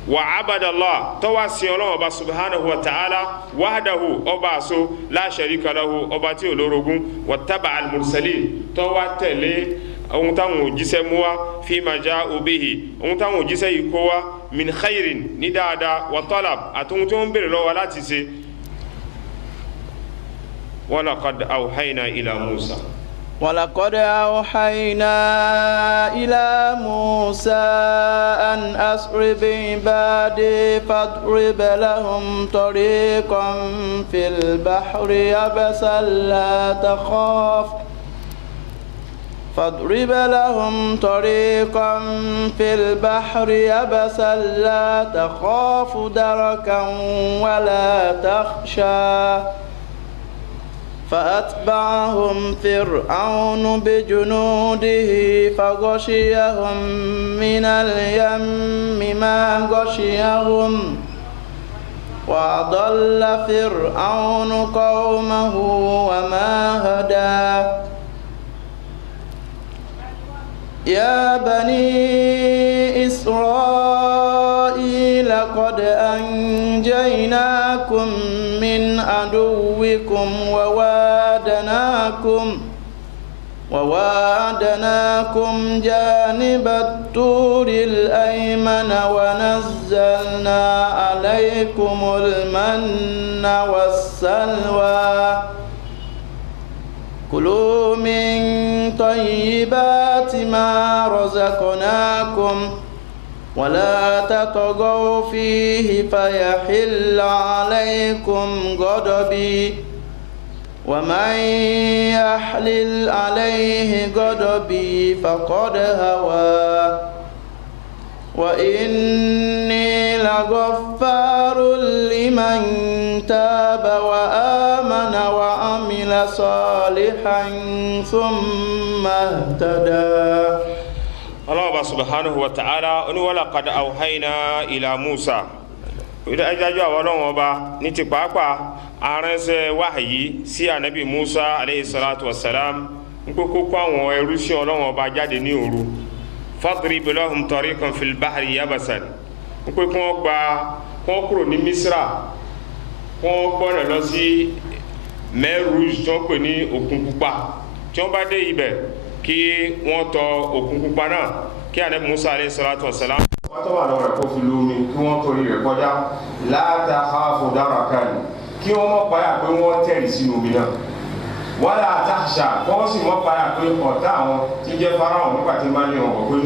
wa abadallah tó wá sin Ọlọ́run ọba subhanahu wa ta'ala wahdahu ọba àṣọ la sharika lahu ọba tí ò lórogún wa taba'a al-mursalin tó wá tẹ̀lé ohun táwọn òjíṣẹ́ mú wá fima ja'u bihi ohun táwọn òjíṣẹ́ yìí kó wá min khairin ní dáadáa wa talab àtòhun tí wọ́n ń bèèrè lọ́wọ́ láti ṣe. ولقد أوحينا إلى موسى ولقد أوحينا إلى موسى أن أسر بعبادي فاضرب لهم طريقا في البحر يبسا لا تخاف فاضرب لهم طريقا في البحر يبسا لا تخاف دركا ولا تخشى فأتبعهم فرعون بجنوده فغشيهم من اليم ما غشيهم وأضل فرعون قومه وما هدى يا بني إسرائيل قد أنجيناكم من عدوكم ووعدناكم جانب الطور الأيمن ونزلنا عليكم المن والسلوى كلوا من طيبات ما رزقناكم ولا تطغوا فيه فيحل عليكم غضبي ومن يحلل عليه غضبي فقد هوى وإني لغفار لمن تاب وآمن وعمل صالحا ثم اهتدى. الله سبحانه وتعالى ولقد أوحينا إلى موسى ìdájọ́ àwọn ọlọ́run ọba ní ti pàápàá aránṣẹ́ wáhàyí sí ànábì Musa alayhi salatu wassalam ń pé kókó àwọn ẹrú sí ọlọ́run ọba jáde ní òru fadrib lahum tariqan fil bahri yabasan ń pé kí wọ́n gba kọ́ kúrò ní Misra kọ́ gbọ́nà lọ sí Mer Rouge tó ń pè ní Òkun Pupa tí wọ́n bá dé ibẹ̀ kí wọ́n tọ Òkun Pupa náà kí Ànábì Musa alayhi salatu wassalam wọ́n tó wà lọ́wọ́ rẹ̀ kó fi lómi kí wọ́n torí rẹ̀ kọjá la takhafu darakan kí wọ́n mọ̀ páyà pé wọ́n tẹ̀rì sínú omi náà wala takhsha kọ́ sì mọ̀ páyà pé ọ̀tá àwọn tí jẹ́ Fáráò nígbà tí máa ní ọ̀pọ̀ pé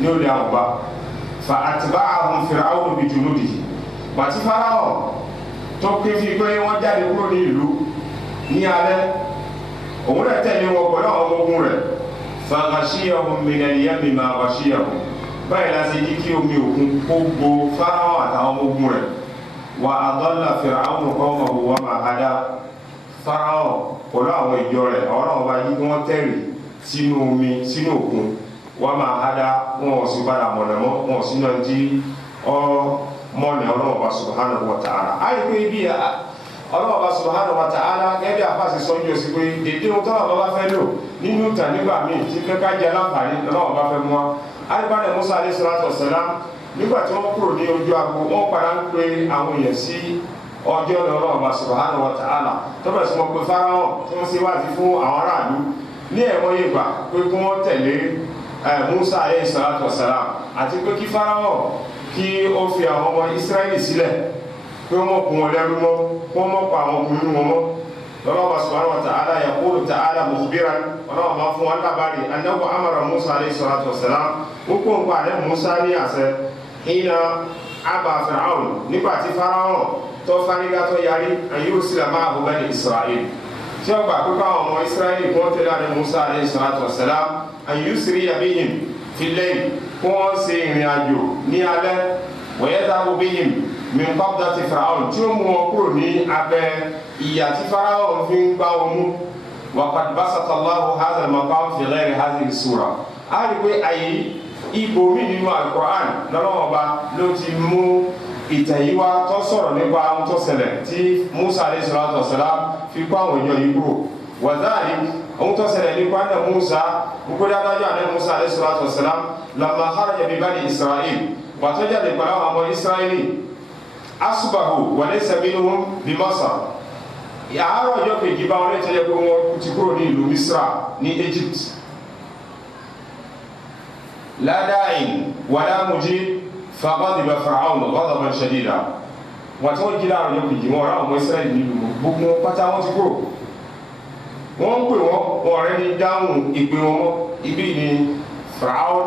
ní ó lè àwọn bá fa atba'ahum Fir'aunu bi junudihi bàtí Fáráò tó ké fi pé wọ́n jáde kúrò ní ìlú ní alẹ́ òun rẹ̀ tẹ̀lé wọn pẹ̀lú àwọn ọmọ ogun rẹ̀ fa ghashiyahum minal yammi ma ghashiyahum báyìí láti yí kí omi òkun kó gbo Fáráò àtàwọn ọmọ ogun rẹ̀ wa adalla Fir'aunu qawmahu wa ma hada Fáráò pẹ̀lú àwọn ìjọ rẹ̀ àwọn náà bá yí kí wọ́n tẹ̀rì sínú omi sínú òkun wa ma hada wọn ò sí padà mọ̀nà mọ́ wọn ò sí náà tí mọ́nà ọlọ́ọ̀bá subhanahu wa ta'ala a rí pé ibi ọlọ́ọ̀bá subhanahu wa ta'ala gẹ́gẹ́ bí àpáṣẹ sọ́njọ́ sí pé dédé ohun tọ́lọ̀ bá fẹ́ lò nínú ìtàn nígbà míì tí fẹ́ ká jẹ́ láǹfààní ọlọ́ọ̀bá fẹ́ mú wa alibadẹ Musa alayhi salatu wassalam nígbà tí wọ́n kúrò ní ojú agbo wọ́n padà ń pe àwọn èèyàn sí ọjọ́ ọlọ́ọ̀bá subhanahu wa ta'ala tọ́bẹ̀ sí wọn pé Fáráò tí wọ́n ṣe wáàdí fún àwọn aráàlú ní ẹ̀wọ̀n yìí gbà pé kí wọ́n tẹ̀lé Musa alayhi salatu wassalam àti pé kí Fáráò kí ó fi àwọn ọmọ Israẹli sílẹ̀ pé wọ́n kún wọn lẹ́rú mọ́ wọ́n mọ́ pa àwọn ọkùnrin wọn mọ́ lọ́wọ́ subhanahu wa ta'ala yaqulu ta'ala mukhbiran ọlọ́wọ́ máa fún wọn lábàárí annahu amara Musa alayhi salatu wassalam ó kó ń pa àlẹ́ Musa ní àṣẹ hina aba Fir'aun nígbà tí Fáráò tó fárígá tó yarí an yursila ma'ahu bani Isra'il tí ó gbà pípa àwọn ọmọ Israẹli kí wọ́n tẹ̀lé àlẹ́ Musa alayhi salatu wassalam an yusriya bihim fil layl kí wọ́n ṣe ìrìn àjò ní alẹ́ wa yadhabu bihim min qabdati Fir'aun tí ó mú wọn kúrò ní abẹ́ ìyà tí Fáráò fi ń gbá wọn mú wa qad basata Allahu hadha al-maqam fi ghayri hadhihi as-sura a rí pé àyè ibòmí nínú Al-Qur'an lọ́wọ́ ọba ló ti mú ìtẹ̀yíwá tó sọ̀rọ̀ nípa ohun tó ṣẹlẹ̀ tí Musa alayhi salatu wassalam fi kó àwọn èèyàn yìí kúrò wa dhalik ohun tó ṣẹlẹ̀ nípa ní Musa gbogbo dáadáa ní Musa alayhi salatu wassalam lamma kharaja bi bani Isra'il wàtó jáde pẹ̀lú àwọn ọmọ Israẹli asubahu wa laysa minhum bi Masr àárọ̀ ọjọ́ kejì bá wọn lè tẹ́lẹ̀ pé wọ́n ti kúrò ní ìlú Misra ní Egypt la da'in wala mujib faghadiba Fir'aun ghadaban shadida wọ́n tí wọ́n jí láàrọ̀ ọjọ́ kejì wọn rá ọmọ Israẹli nílùú gbogbo pátá wọn ti kúrò wọ́n ń pè wọ́n rẹ́ ní dáhùn ìpè wọn mọ́ ibi ni Fir'aun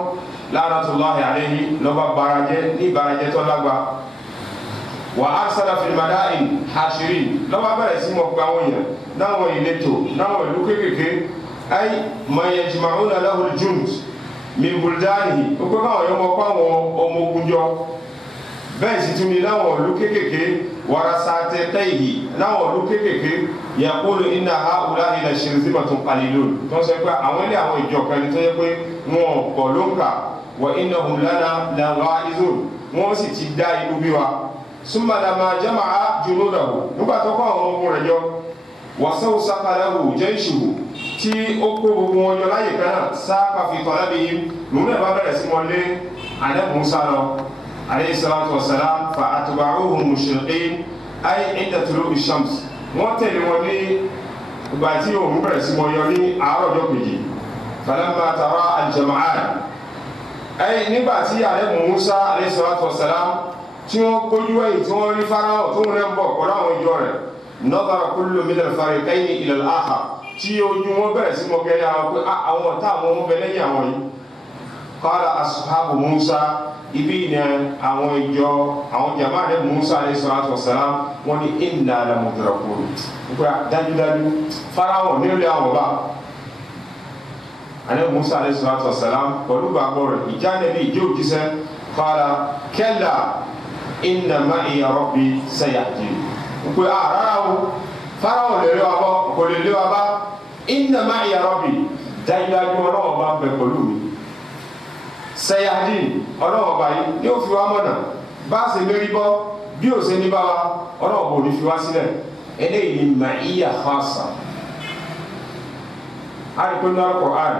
la'natullahi alayhi lọ́ba barajẹ́ ní barajẹ́ tó lágbá wa arsala fil madain hashirin lọ́ba bẹ̀rẹ̀ sí mọ̀ gba àwọn èèyàn náwọn ìletò náwọn ìlú kékèké ay ma yajma'una lahu al-jund min buldanihi gbogbo káwọn yọ mọ̀ pàwọn ọmọ ogun jọ bẹ́ẹ̀ sì tún ní láwọn ìlú kékèké warasatayhi láwọn ìlú kékèké yaqulu inna ha'ula'i la shirzimatun qalilun tó ń sọ pé àwọn ilé àwọn ìjọ kan ní tó yẹ pé wọn pọ̀ ló ń kà wa innahum lana laghaizun wọ́n sì ti dá ìlú bí wa summa lamma jama'a junudahu nígbà tó kọ́ àwọn ọmọ rẹ̀ yọ wastawsaqa lahu jayshuhu tí ó kó gbogbo wọn yọ láyè kan náà saqa fi talabihim lòun náà bá bẹ̀rẹ̀ sí wọn lé Ànábì Musa lọ alayhi salatu wassalam fa atba'uhum mushriqin ay inda tulu'i shams wọ́n tẹ̀lé wọn ní ìgbà tí òun bẹ̀rẹ̀ sí wọn yọ ní àárọ̀ ọjọ́ kejì falamma tara al-jama'an ay nígbà tí Ànábì Musa alayhi salatu wassalam tí wọ́n kójú ẹ̀yìn tí wọ́n rí Fáráò tó ń rẹ̀ ń bọ̀ pẹ̀lú àwọn ìjọ rẹ̀ nadara kullu min al-fariqayni ila al-akhar tí ojú wọn bẹ̀rẹ̀ sí mọ́ gẹ́rẹ́ àwọn pé àwọn ọ̀tá àwọn ọmọ bẹ̀lẹ́yìn àwọn yìí qala ashabu Musa ibi ni àwọn ìjọ àwọn jama rẹ̀ Musa alayhi salatu wassalam wọ́n ní inna la mudrakun nípa dájúdájú Fáráò nílé àwọn bá Ànábì Musa alayhi salatu wassalam pẹ̀lú gbàgbọ́ rẹ̀ ìjánẹ́bí ìjẹ́ òjíṣẹ́ qala kalla inna ma'iya rabbi sayahdin pé rárá o Fáráò lè lé wa bọ́ kò lè lé wa bá inna ma'iya rabbi dájúdájú Ọlọ́run bá ń bẹ pẹ̀lú mi sayahdin Ọlọ́run bá yìí yóò fi wá mọ̀nà bá ṣe mérí bọ́ bí ò ṣe ní bá wa Ọlọ́run bò ní fi wá sílẹ̀ eléyìí ni ma'iya khassa àríkò ní Al-Qur'an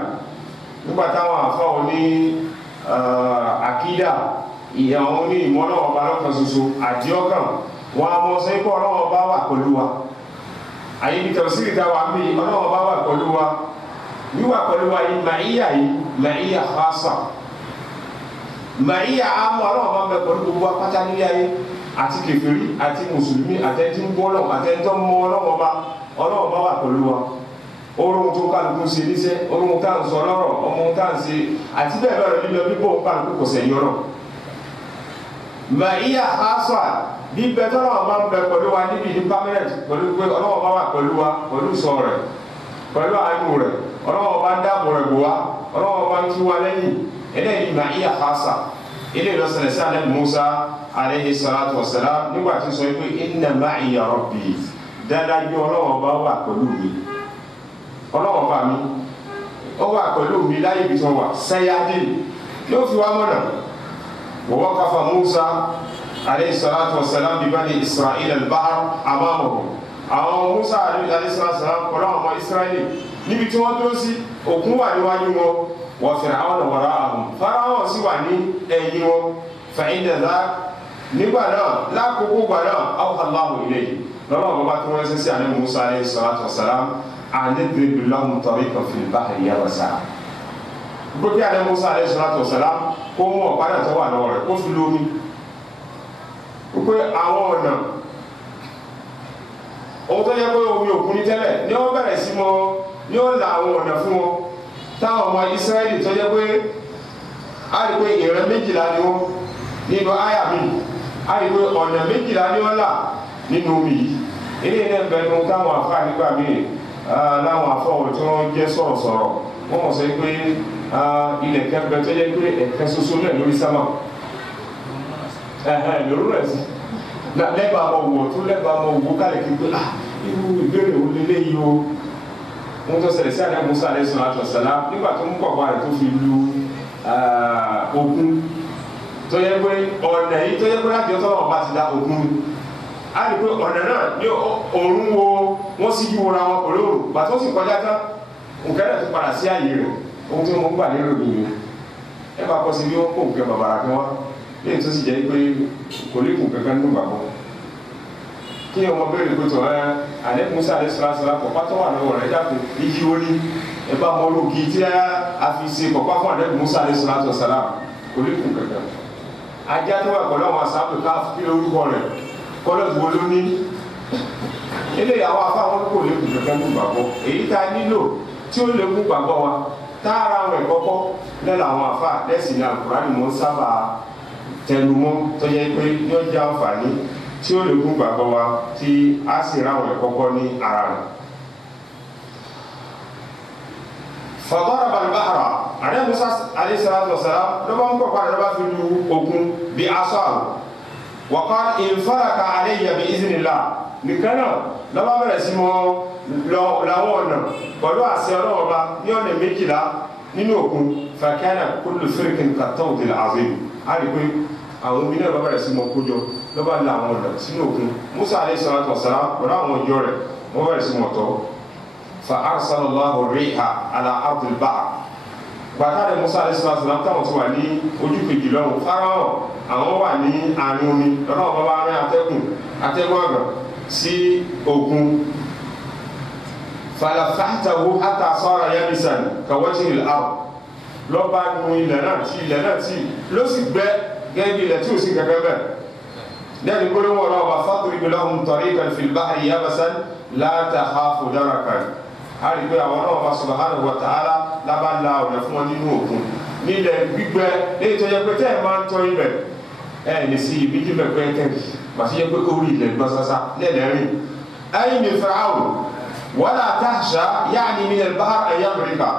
nígbà táwọn àfáwọn ní àkídà ìyàwó ní ìmọ̀ ọlọ́wọ́ bá lọ́kan ṣoṣo àdíọ́kàn wọn a mọ̀ sí pé ọlọ́wọ́ bá wà pẹ̀lú wa àyè ní tẹ̀síìrì tá wà bí ọlọ́wọ́ bá wà pẹ̀lú wa wíwà pẹ̀lú wa yìí màíyà khassa màíyà àmọ́ ọlọ́wọ́ bá bẹ pẹ̀lú gbogbo apáta nílé ayé àti kèfèrí àti mùsùlùmí àtẹ́tí ń bọ́ lọ́wọ́ àtẹ́tọ́ mọ́ ọlọ́wọ́ bá wà pẹ̀lú wa orun tó kálukú ṣe níṣẹ́ orun tá à ń sọ lọ́rọ̀ ọmọ tá à ń ṣe àti bẹ́ẹ̀ bẹ́ẹ̀ lílọ bíbọ̀ kálukú kò sẹ̀yìn ọ̀rọ̀ màíyà khassa bí bẹ́ẹ̀ tọ́lọ́wọ́ bá ń bẹ pẹ̀lú wa níbi ní permanent pẹ̀lú pé ọlọ́wọ́ bá wà pẹ̀lú wa pẹ̀lú sọ rẹ̀ pẹ̀lú àánú rẹ̀ ọlọ́wọ́ bá ń dáàbò rẹ̀ bò wá ọlọ́wọ́ bá ń tú wa lẹ́yìn eléyìí màíyà khassa ilé ìlọsẹ̀lẹ̀ sí alẹ́ Musa alayhi salatu wa salam nígbà tí sọ pé inna ma'iya rabbi dáadáa ọlọ́wọ́ bá wà pẹ̀lú mi ọlọ́wọ́ bá mi ó wà pẹ̀lú mi láyé ibi tí wọ́n wà sayadin yóò fi wá mọ́nà wa waqafa Musa alayhi salatu wa salam bi bani Isra'il al-bahr amamahu àwọn Musa alayhi salatu wa salam pẹ̀lú àwọn ọmọ Israẹli níbi tí wọ́n dúró sí òkun wà níwájú wọn wa Fir'auna wara'ahum Fáráò sì wà ní ẹ̀yìn wọn fa'inda dhak nígbà náà lákòókò gbà náà awha Allahu ilayhi lọ́nà bàbá tí wọ́n ṣe sí àní Musa alayhi salatu wa salam anidrib lahum tariqan fil bahri yabasa gbogbo bí àní Musa alayhi salatu wa salam kó mú ọ̀padà tó wà lọ́wọ́ rẹ̀ kó fi lómi pé àwọn ọ̀nà ohun tó yẹ pé omi òkun ní tẹ́lẹ̀ ní wọ́n bẹ̀rẹ̀ sí mọ́ ní ó la àwọn ọ̀nà fún wọn táwọn ọmọ Israẹli tó yẹ pé a rí pé ìran méjìlá ni wọ́n nínú àyà mi a rí pé ọ̀nà méjìlá ni wọ́n là nínú omi yìí ilé ilẹ̀ bẹ̀rù táwọn afá nígbà míì láwọn afọ́wọ̀ tí wọ́n jẹ́ sọ̀rọ̀sọ̀rọ̀ wọ́n mọ̀ sọ pé ilẹ̀ kẹfẹ́ tó yẹ pé ẹ̀kẹ́ ṣoṣo náà lórí sámà lórí rẹ̀ sí lẹ́bàá ọmọ òwò tó lẹ́bàá ọmọ òwò kálẹ̀ kí pé irú ìbéèrè wo lélẹ́ yìí o wọ́n tó ṣẹlẹ̀ sí àdá Musa alayhi salatu wassalam nígbà tó ń pọ̀pọ̀ rẹ̀ tó fi lu ogun tó yẹ pé ọ̀nà yìí tó yẹ pé láti ọ̀tọ̀ náà bá ti dá ogun a rí pé ọ̀nà náà ní òórùn wo wọ́n sì yí wọra wọn pẹ̀lú òrùn bàtó sì kọjá tán nǹkan náà ti padà sí àyè rẹ̀ ohun tí wọ́n gbà lérò nìyẹn ẹ bá kọ́ sí bí wọ́n kó nǹkan bàbàrà kan wá lẹ́yìn tó sì jẹ́ pé kò lè kùn kankan nínú gbàgbọ́ kí ọmọ bẹ́ẹ̀ lè tó alẹ́ Musa alayhi salatu wassalam kọ̀pá tó wà lọ́wọ́ rẹ̀ dàpọ̀ iyì orí ẹ bá mọ ológi tí a fi ṣe kọ̀pá fún alẹ́ Musa alayhi salatu wassalam kò lè kùn kankan ajá tó wà pẹ̀lú àwọn asáàpù káfí kí lórúkọ rẹ̀ kọ́lọ̀ tó ló ní ilé àwọn afáwọn kò lè kùn kankan nínú gbàgbọ́ èyí tá a nílò tí ó lè kún gbàgbọ́ wa tá ara wọn ẹ̀kọ́kọ́ lẹ́la àwọn afá lẹ́sìn ní Al-Qur'ani mọ́ sábà tẹnumọ́ tó yẹ pé yóò jẹ́ àǹfààní tí ó lè kún gbàgbọ́ wa tí a sì ráwọn ẹ̀kọ́kọ́ ní ara rẹ̀. fadaraba al-bahra àrẹ Musa alayhi salatu wassalam ló bá ń kọ̀kọ́ àrẹ bá fi lu ogun bí aṣáàrù wa qala infaraka alayya bi iznillah nìkan náà lọ́wọ́ bẹ̀rẹ̀ sí mọ́ làwọn ọ̀nà pẹ̀lú àṣẹ ọlọ́wọ́ba ní ọ̀nà méjìlá nínú òkun fa kana kullu firqin kat-tawdil azim a rí pé àwọn omi náà bẹ̀rẹ̀ sí mọ́ kójọ lọ́ba la àwọn ọ̀nà sínú òkun Musa alayhi salatu wassalam pẹ̀lú àwọn ìjọ rẹ̀ wọ́n bẹ̀rẹ̀ sí mọ́ tọ́ fa arsalallahu riha ala ardil bahr gbàtàrẹ Musa alayhi salatu wassalam táwọn ti wà ní ojú kejì lọ́wọ́ Fáráò àwọn wà ní àárín omi lọ́wọ́ bá wá rìn atẹ́gùn àgbà sí òkun falafahtahu hatta sara yabisan kawajhil ard lọ́ba nu ilẹ̀ náà tí ló sì gbẹ́ gẹ́gẹ́ bí ilẹ̀ tí ò sí gẹ́gẹ́ bẹ́ẹ̀ lẹ́nu gbólóhùn ọlọ́wọ́ bá fadrib lahum tariqan fil bahri yabasan la takhafu darakan a rí pé àwọn náà bá subhanahu wa ta'ala lábá la ọ̀nà fún wọn nínú òkun nílẹ̀ gbígbẹ́ léyìí tó yẹ pé tẹ́ ẹ̀ máa ń tọ́ ibẹ̀ ẹ̀ lè sí ibi jí bẹ̀ pẹ́ẹ́tẹ́ màá sì yẹ pé orí ilẹ̀ gbọ́ sásá lẹ́lẹ́rìn ayé mi Fir'aun wala tahsha ya'ni min al-bahr an yaghriqa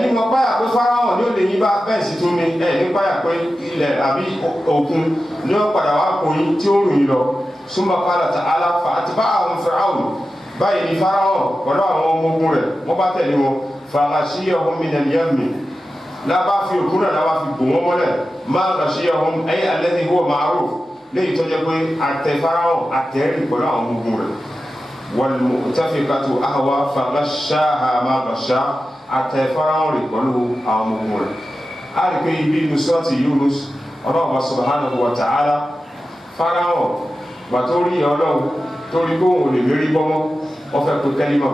ní mo páyà pé Fáráò ní ó lè yín bá bẹ́ẹ̀ sì tún ní ní páyà pé ilẹ̀ àbí òkun ní ó padà wá kòyìn tí ó rùn yín lọ summa qala ta'ala fa'atba'ahum Fir'aun báyìí ní Fáráò pẹ̀lú àwọn ọmọ ogun rẹ̀ wọ́n bá tẹ̀lé wọn faghashiyahum min al-yammi lábá fi òkun náà lábá fi bò wọ́n mọ́lẹ̀ ma ghashiyahum ay alladhi huwa ma'ruf léyìí tó jẹ́ pé àtẹ Fáráò àtẹ́rì pẹ̀lú àwọn ọmọ ogun rẹ̀ wal mu'tafikatu ahwa faghashaha ma ghasha àtẹ Fáráò rẹ̀ pẹ̀lú àwọn ọmọ ogun rẹ̀ a rí pé ibi nusrati Yunus Ọlọ́run subhanahu wa ta'ala Fáráò gbà tó rí Ọlọ́run tó rí kóhùn lè mérí bọ́mọ́ wọ́n fẹ́ pé kẹ́límọ̀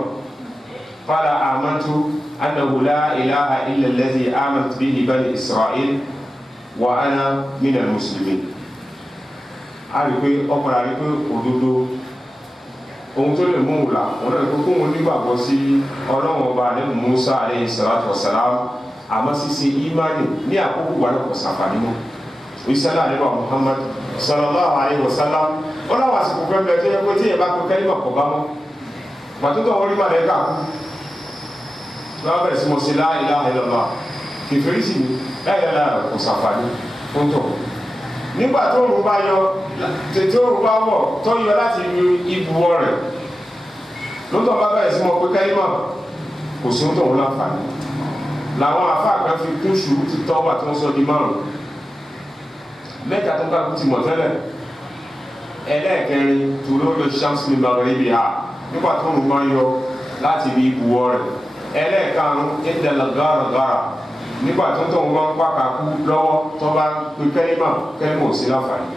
qala amantu annahu la ilaha illa alladhi amanat bihi bani Isra'il wa ana minal muslimin. A rí pé ọkùnrin àrí pé òdodo ohun tó lè mú òun là wọn náà kó kóhun nígbàgbọ́ sí Ọlọ́run ọba ànábì Musa alayhi salatu wassalam àmọ́ ṣíṣe ìmánì ní àkókò wà lọ́pọ̀ sàǹfààní mọ́ ìṣẹ́lá àdébà Muhammad sallallahu alayhi wa sallam ó láwọn àsìkò pẹ́pẹ́ tó yẹ pé tí yẹ bá pé kẹ́límà kọ̀ bá mọ́ pàtótó àwọn orí màlẹ́ kà kú lọ́wọ́ bẹ̀rẹ̀ sí mo ṣe la ilaha illallah kìfèrí sì ni láìláìlá kò sàǹfààní ó ń tọ̀ nígbà tó rú bá yọ tètè ó rú bá wọ̀ tó yọ láti ibùwọ̀ rẹ̀ lóòótọ́ bá bẹ̀rẹ̀ sí mo pé kẹ́límà kò sí ń tọ̀ wọn láǹfààní làwọn afáàgbà fi kún ṣùrù ti tọ́ wà tí wọ́n sọ di márùn mẹ́ta tó ká kú ti mọ̀ tẹ́lẹ̀ ẹlẹ́ẹ̀kẹrin tòló lọ ṣámsì maghribi ha nígbà tó ń máa yọ láti ibi ibùwọ̀ rẹ̀ ẹlẹ́ẹ̀karùn ìdẹ̀lẹ̀ gàràgàrà nígbà tó ń tọ̀ wọ́n pàkà kú lọ́wọ́ tó bá pe kẹ́límà sí láǹfààní.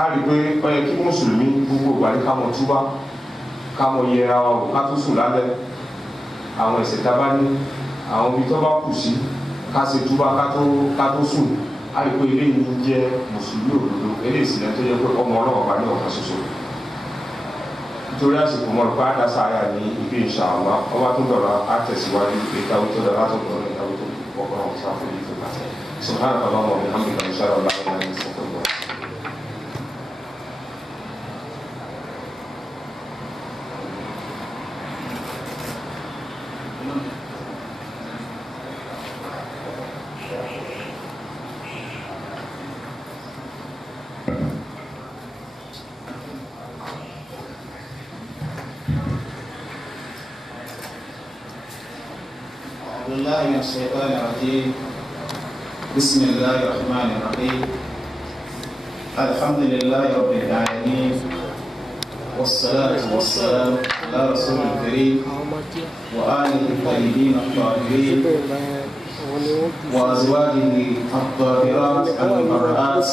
a rí pé ó yẹ kí mùsùlùmí gbogbo ìgbà ní ká mọ túbá ká mọ yẹra wa wò ká tó sùn lálẹ́ àwọn ẹ̀ṣẹ̀ tá a bá ní àwọn ibi tó bá kù sí ká ṣe túbá ká tó sùn á rí pé eléyìí jẹ́ mùsùlùmí òdodo eléyìí sì lẹ́ tó yẹ pé ọmọ ọlọ́wọ́ bá ní ọ̀kan ṣoṣo nítorí àsìkò mọ́ ọ̀pá àdásá ayà ní ibi ìṣàwọ̀ ọba tó dọ̀rọ̀ á tẹ̀síwájú ìgbéga tó dọ̀rọ̀ látọ̀dọ̀ ọ̀rọ̀ ìdáwó tó kọ̀ọ̀kan ọ̀sán fún ìlú tó pàṣẹ subhanahu wa ta'ala wa bihamdika ashhadu an la ilaha illa anta astaghfiruka. بالله من الشيطان الرجيم بسم الله الرحمن الرحيم الحمد لله رب العالمين والصلاة والسلام على رسول الكريم وآله الطيبين الطاهرين وأزواجه الطاهرات المبررات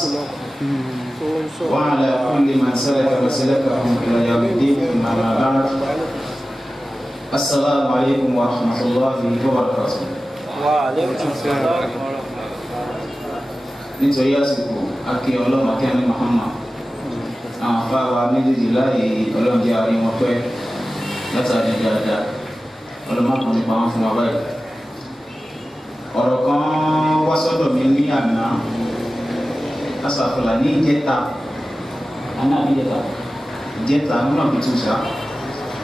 وعلى كل من سلك مسلكهم إلى يوم الدين أما بعد السلام عليكم ورحمة الله وبركاته. وعليكم السلام. nítorí àsìkò akí ọlọ́run akẹ́ni Muhammad àwọn afáwa méjèèjì láàyè ọlọ́run jẹ́ àárín wọn pẹ́ látàrí dáadáa ọlọ́mọkùnrin nípa wọn fún wa báyìí. ọ̀rọ̀ kan wá sọ́dọ̀ mi ní àná asàfùlà ní ìjẹta nínú àbítú sá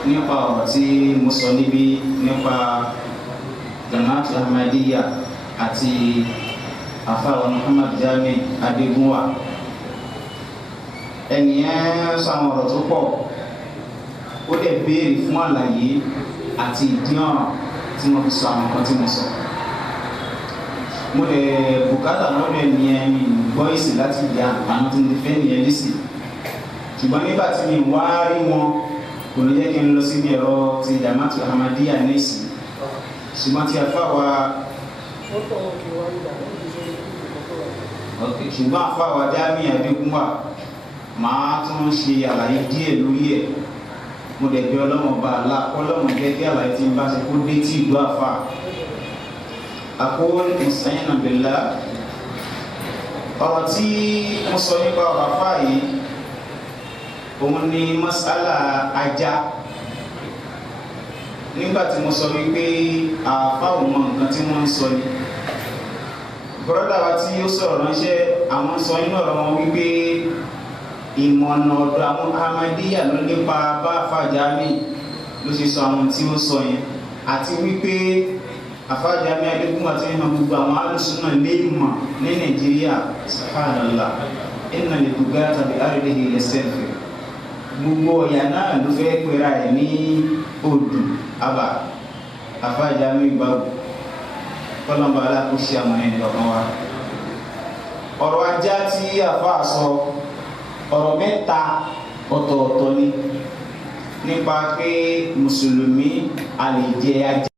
nípa ọ̀rọ̀ tí mo sọ níbi nípa Jama'atu Ahmadiyya àti àfáà Muhammad Jami Adégúnwà. ẹnìyẹn sọ àwọn ọ̀rọ̀ tó pọ̀ ó dẹ̀ béèrè fún àlàyé àti ìdíhàn tí mo fi sọ àwọn nǹkan tí mo sọ. mo lè bùkátà lọ́dọ̀ ẹnìyẹn mi gbọ́ èsì láti ìyá àwọn tí mo ti fẹ́ nìyẹn lẹ́sì ṣùgbọ́n nígbà tí mi wá rí wọn kò ní jẹ́ kí n lọ síbi ẹ̀rọ ti Jama'atu Ahmadiyya nẹ́ẹ̀sì ṣùgbọ́n tí àfáwà ṣùgbọ́n àfáwà Jami Adégúnwà máa tún ṣe àlàyé díẹ̀ lórí ẹ̀. mo dẹ̀ bí ọlọ́mọba àlá ọlọ́mọ jẹ́ kí àlàyé tí ń bá ṣe kó dé tí ìlú àfà àkóhùn ìsẹ́yìn nàbẹ̀lá. ọ̀rọ̀ tí mo sọ nípa ọ̀rọ̀ àfà yìí òun ni masala ajá. nígbà tí mo sọ wípé àáfà ò mọ nǹkan tí wọ́n ń sọ ni bọ́dà wa tí ó sọ̀rọ̀ ránṣẹ́ àwọn sọ nínú ọ̀rọ̀ wọn wípé ìmọ̀nà ọ̀dọ̀ àwọn Ahmadiyya ló nípa bá àfà Jami ló ṣe sọ àwọn tí ó sọ yẹn àti wípé àfà Jami Adégúnwà tí wọ́n gbogbo àwọn alùsùnà lè mọ̀ ní Nàìjíríà subhanallah inna al-bugata bi ardihi yastaghfir gbogbo ọ̀yà náà ló fẹ́ pera ẹ̀ ní odù àbá àfà Jami gbàgbọ́ kọlọmba aláàkó ṣe àwọn ẹni ọ̀kan wa. ọ̀rọ̀ ajá tí àfà sọ ọ̀rọ̀ mẹ́ta ọ̀tọ̀ọ̀tọ̀ ni nípa pé mùsùlùmí a lè jẹ ajá.